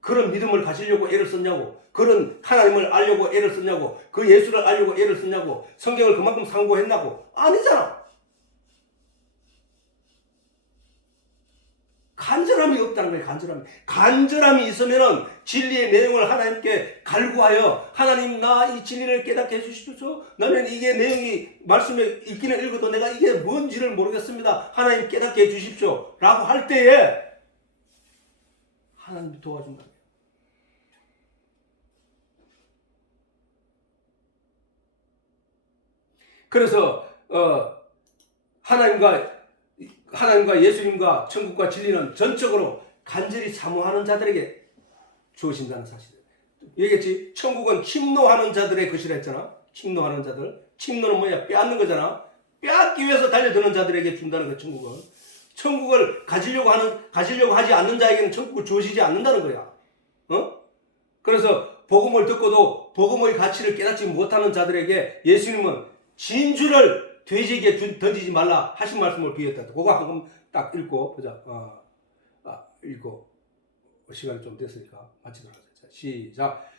그런 믿음을 가지려고 애를 썼냐고, 그런 하나님을 알려고 애를 썼냐고, 그 예수를 알려고 애를 썼냐고, 성경을 그만큼 상고했냐고. 아니잖아. 간절함이 없다는 거예요. 간절함이 있으면은 진리의 내용을 하나님께 갈구하여 하나님 나 이 진리를 깨닫게 해주십시오. 나는 이게 내용이 말씀에 읽기는 읽어도 내가 이게 뭔지를 모르겠습니다. 하나님 깨닫게 해주십시오. 라고 할 때에 하나님이 도와준다. 그래서 하나님과 예수님과 천국과 진리는 전적으로 간절히 사모하는 자들에게 주어진다는 사실이에요. 얘기했지? 천국은 침노하는 자들의 것이라 했잖아. 침노하는 자들. 침노는 뭐야? 빼앗는 거잖아. 빼앗기 위해서 달려드는 자들에게 준다는 거야, 천국은. 천국을 가지려고 하지 않는 자에게는 천국을 주어지지 않는다는 거야. 그래서 복음을 듣고도 복음의 가치를 깨닫지 못하는 자들에게 예수님은 진주를 돼지에게 던지지 말라 하신 말씀을 비웠다. 그거 한번 딱 읽고 보자. 읽고 시간이 좀 됐으니까 마치도록 하겠습니다. 시작.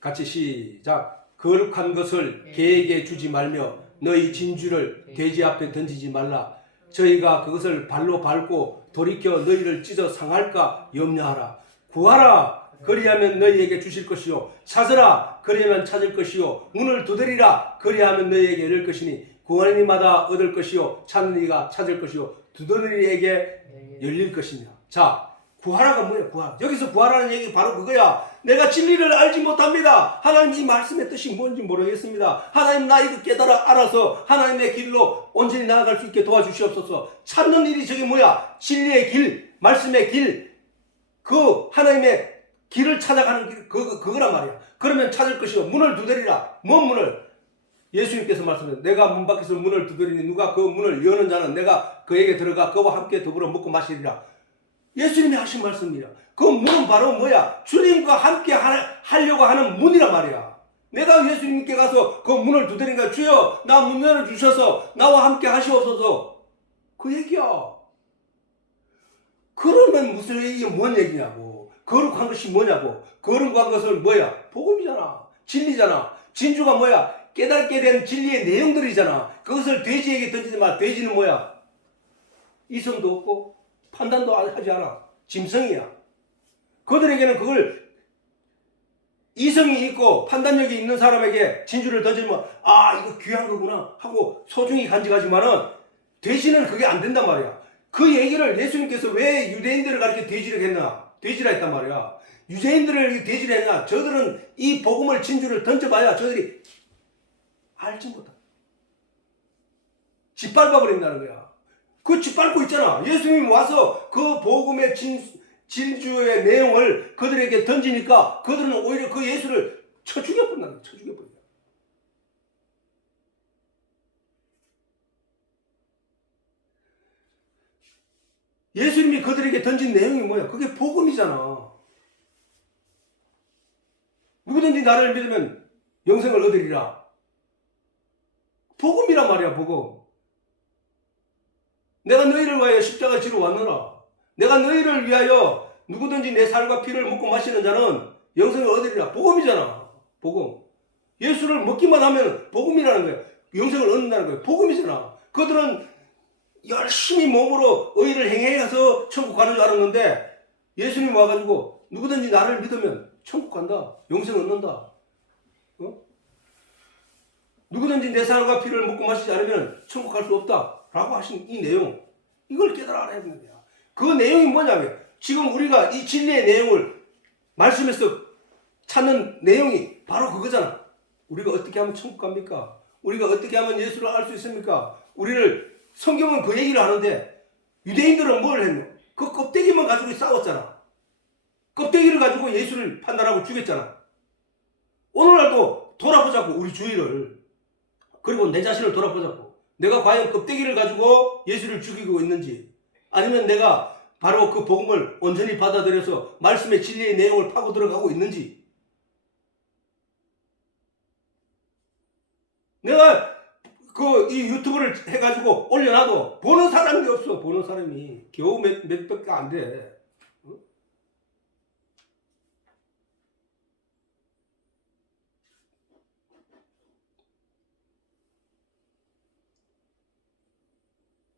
같이 시작. 거룩한 것을 개에게 주지 말며 너희 진주를 돼지 앞에 던지지 말라. 저희가 그것을 발로 밟고 돌이켜 너희를 찢어 상할까 염려하라. 구하라. 그리하면 너희에게 주실 것이요. 찾으라. 그리하면 찾을 것이요. 문을 두드리라. 그리하면 너희에게 열릴 것이니 구하는 이마다 얻을 것이요. 찾는 이가 찾을 것이요. 두드리는 이에게 열릴 것이냐. 자, 구하라가 뭐야? 구하라. 여기서 구하라는 얘기 바로 그거야. 내가 진리를 알지 못합니다. 하나님 이 말씀의 뜻이 뭔지 모르겠습니다. 하나님 나 이거 깨달아 알아서 하나님의 길로 온전히 나아갈 수 있게 도와주시옵소서. 찾는 일이 저게 뭐야? 진리의 길, 말씀의 길, 그 하나님의 길을 찾아가는 길, 그거란 말이야. 그러면 찾을 것이요. 문을 두드리라. 뭔 문을? 예수님께서 말씀하셨어요. 내가 문 밖에서 문을 두드리니 누가 그 문을 여는 자는 내가 그에게 들어가 그와 함께 더불어 먹고 마시리라. 예수님이 하신 말씀이야. 그 문은 바로 뭐야? 주님과 함께 하려고 하는 문이란 말이야. 내가 예수님께 가서 그 문을 두드리니까 주여 나 문 열어주셔서 나와 함께 하시옵소서. 그 얘기야. 그러면 무슨 이게 뭔 얘기냐고. 거룩한 것이 뭐냐고. 거룩한 것은 뭐야? 복음이잖아. 진리잖아. 진주가 뭐야? 깨닫게 된 진리의 내용들이잖아. 그것을 돼지에게 던지지 마. 돼지는 뭐야? 이성도 없고 판단도 하지 않아. 짐승이야. 그들에게는 그걸 이성이 있고 판단력이 있는 사람에게 진주를 던지면 아 이거 귀한 거구나 하고 소중히 간직하지만은 돼지는 그게 안 된단 말이야. 그 얘기를 예수님께서 왜 유대인들을 가르쳐 돼지를 했나? 돼지라 했단 말이야. 유대인들을 돼지를 했냐? 저들은 이 복음을 진주를 던져봐야 저들이 알지 못하. 짓밟아 버린다는 거야. 그 짓밟고 있잖아. 예수님이 와서 그 복음의 진주의 내용을 그들에게 던지니까 그들은 오히려 그 예수를 쳐 죽여버린다. 쳐 죽여버린다. 예수님이 그들에게 던진 내용이 뭐야? 그게 복음이잖아. 누구든지 나를 믿으면 영생을 얻으리라. 복음이란 말이야, 복음. 내가 너희를 위하여 십자가를 지러 왔노라. 내가 너희를 위하여 누구든지 내 살과 피를 먹고 마시는 자는 영생을 얻으리라. 복음이잖아. 복음. 예수를 먹기만 하면 복음이라는 거야. 영생을 얻는다는 거야. 복음이잖아. 그들은 열심히 몸으로 의를 행해서 천국 가는 줄 알았는데 예수님 와가지고 누구든지 나를 믿으면 천국 간다. 영생 얻는다. 어? 누구든지 내 살과 피를 먹고 마시지 않으면 천국 갈 수 없다. 라고 하신 이 내용, 이걸 깨달아 알아야 되는 거야. 그 내용이 뭐냐면 지금 우리가 이 진리의 내용을 말씀에서 찾는 내용이 바로 그거잖아. 우리가 어떻게 하면 천국 갑니까? 우리가 어떻게 하면 예수를 알 수 있습니까? 우리를 성경은 그 얘기를 하는데 유대인들은 뭘 했노? 그 껍데기만 가지고 싸웠잖아. 껍데기를 가지고 예수를 판단하고 죽였잖아. 오늘날도 돌아보자고 우리 주의를. 그리고 내 자신을 돌아보자고. 내가 과연 껍데기를 가지고 예수를 죽이고 있는지 아니면 내가 바로 그 복음을 온전히 받아들여서 말씀의 진리의 내용을 파고 들어가고 있는지 내가 이 유튜브를 해가지고 올려놔도 보는 사람이 없어. 보는 사람이 겨우 몇백개 안 돼.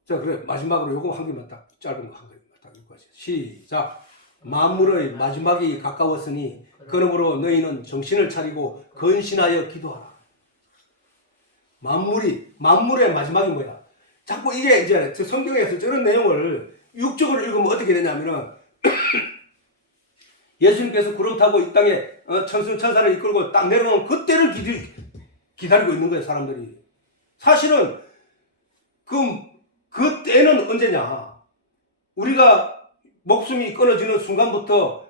자, 그래. 마지막으로 요거 한 개만 딱, 짧은 거 한 개만 딱 읽고 하세요. 시작. 만물의 마지막이 가까웠으니, 그러므로 너희는 정신을 차리고 근신하여 기도하라. 만물의 마지막이 뭐야? 자꾸 이게 이제 성경에서 저런 내용을 육적으로 읽으면 어떻게 되냐면은, 예수님께서 구름 타고 이 땅에 천사를 이끌고 딱 내려오는 그때를 기다리고 있는 거예요, 사람들이. 사실은, 그 때는 언제냐? 우리가 목숨이 끊어지는 순간부터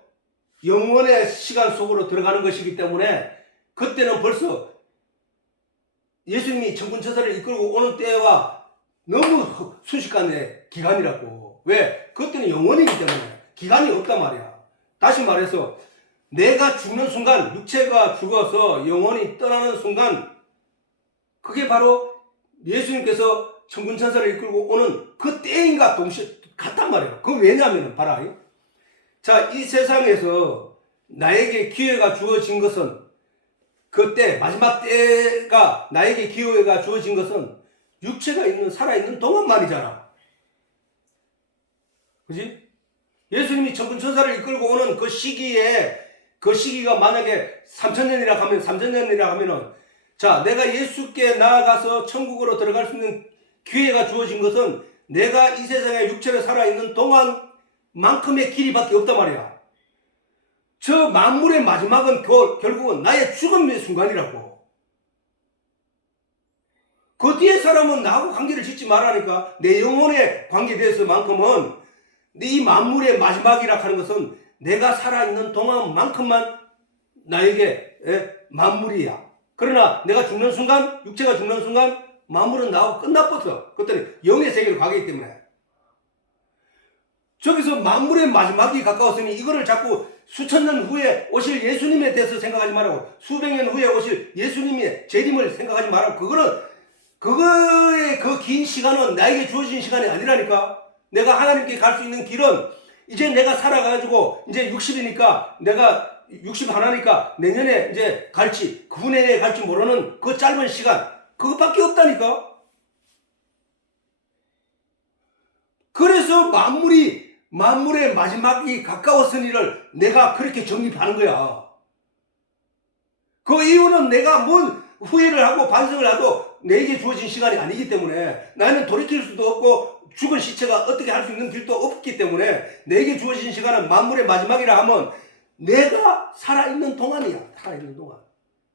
영원의 시간 속으로 들어가는 것이기 때문에 그때는 벌써 예수님이 천군천사를 이끌고 오는 때와 너무 순식간의 기간이라고. 왜? 그때는 영원이기 때문에 기간이 없단 말이야. 다시 말해서 내가 죽는 순간, 육체가 죽어서 영원히 떠나는 순간, 그게 바로 예수님께서 천군천사를 이끌고 오는 그 때인가 동시에 같단 말이에요. 그거 왜냐면은 봐라. 자, 이 세상에서 나에게 기회가 주어진 것은 그때 마지막 때가 나에게 기회가 주어진 것은 육체가 있는 살아있는 동안만이잖아. 그지? 예수님이 천군천사를 이끌고 오는 그 시기가 만약에 3,000년이라 하면 3,000년이라 하면은 자, 내가 예수께 나아가서 천국으로 들어갈 수 있는 기회가 주어진 것은 내가 이 세상에 육체로 살아있는 동안만큼의 길이밖에 없단 말이야. 저 만물의 마지막은 결국은 나의 죽음의 순간이라고. 그 뒤에 사람은 나하고 관계를 짓지 말라니까. 내 영혼의 관계에 대해서만큼은 이 만물의 마지막이라 하는 것은 내가 살아있는 동안만큼만 나에게 만물이야. 그러나 내가 죽는 순간, 육체가 죽는 순간 만물은 나하고 끝나버려. 그때는 영의 세계로 가기 때문에. 저기서 만물의 마지막이 가까웠으니 이거를 자꾸 수천 년 후에 오실 예수님에 대해서 생각하지 말고 수백 년 후에 오실 예수님의 재림을 생각하지 말고 그거의 그 긴 시간은 나에게 주어진 시간이 아니라니까. 내가 하나님께 갈 수 있는 길은 이제 내가 살아가지고 이제 60이니까 내가 60 하나니까 내년에 이제 갈지 그 후내에 갈지 모르는 그 짧은 시간 그것밖에 없다니까. 그래서 만물의 마지막이 가까웠으니를 내가 그렇게 정립하는 거야. 그 이유는 내가 뭔 후회를 하고 반성을 하도 내게 주어진 시간이 아니기 때문에 나는 돌이킬 수도 없고 죽은 시체가 어떻게 할 수 있는 길도 없기 때문에 내게 주어진 시간은 만물의 마지막이라 하면 내가 살아있는 동안이야. 살아있는 동안.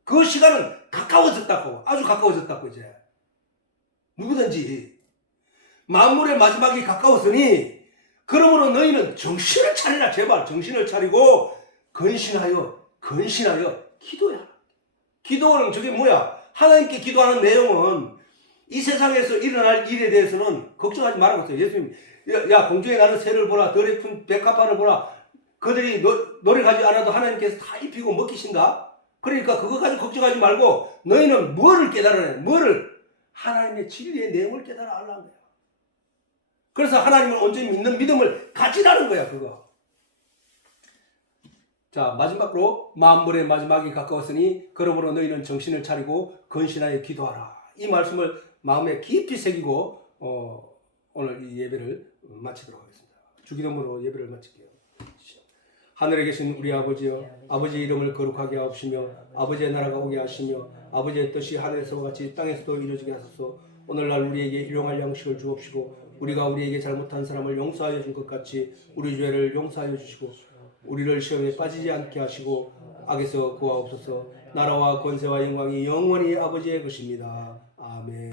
그 시간은 가까워졌다고. 아주 가까워졌다고 이제. 누구든지. 만물의 마지막이 가까웠으니 그러므로 너희는 정신을 차리라. 제발 정신을 차리고 근신하여 기도야. 기도는 저게 뭐야? 하나님께 기도하는 내용은 이 세상에서 일어날 일에 대해서는 걱정하지 말라고 했어요. 예수님, 야 공중에 나는 새를 보라, 들에 푼 백합화를 보라. 그들이 노력하지 않아도 하나님께서 다 입히고 먹히신다. 그러니까 그거 가지고 걱정하지 말고 너희는 뭐를 깨달아내? 하나님의 진리의 내용을 깨달아 알라는 거야. 그래서 하나님을 온전히 믿는 믿음을 가지라는 거야, 그거. 자, 마지막으로 만물의 마지막이 가까웠으니 그러므로 너희는 정신을 차리고 근신하여 기도하라. 이 말씀을 마음에 깊이 새기고 오늘 이 예배를 마치도록 하겠습니다. 주기도문으로 예배를 마칠게요. 하늘에 계신 우리 아버지여, 아버지의 이름을 거룩하게 하옵시며 아버지의 나라가 오게 하시며 아버지의 뜻이 하늘에서와 같이 땅에서도 이루어지게 하소서. 오늘날 우리에게 일용할 양식을 주옵시고 우리가 우리에게 잘못한 사람을 용서하여 준 것 같이 우리 죄를 용서하여 주시고 우리를 시험에 빠지지 않게 하시고 악에서 구하옵소서. 나라와 권세와 영광이 영원히 아버지의 것입니다. 아멘.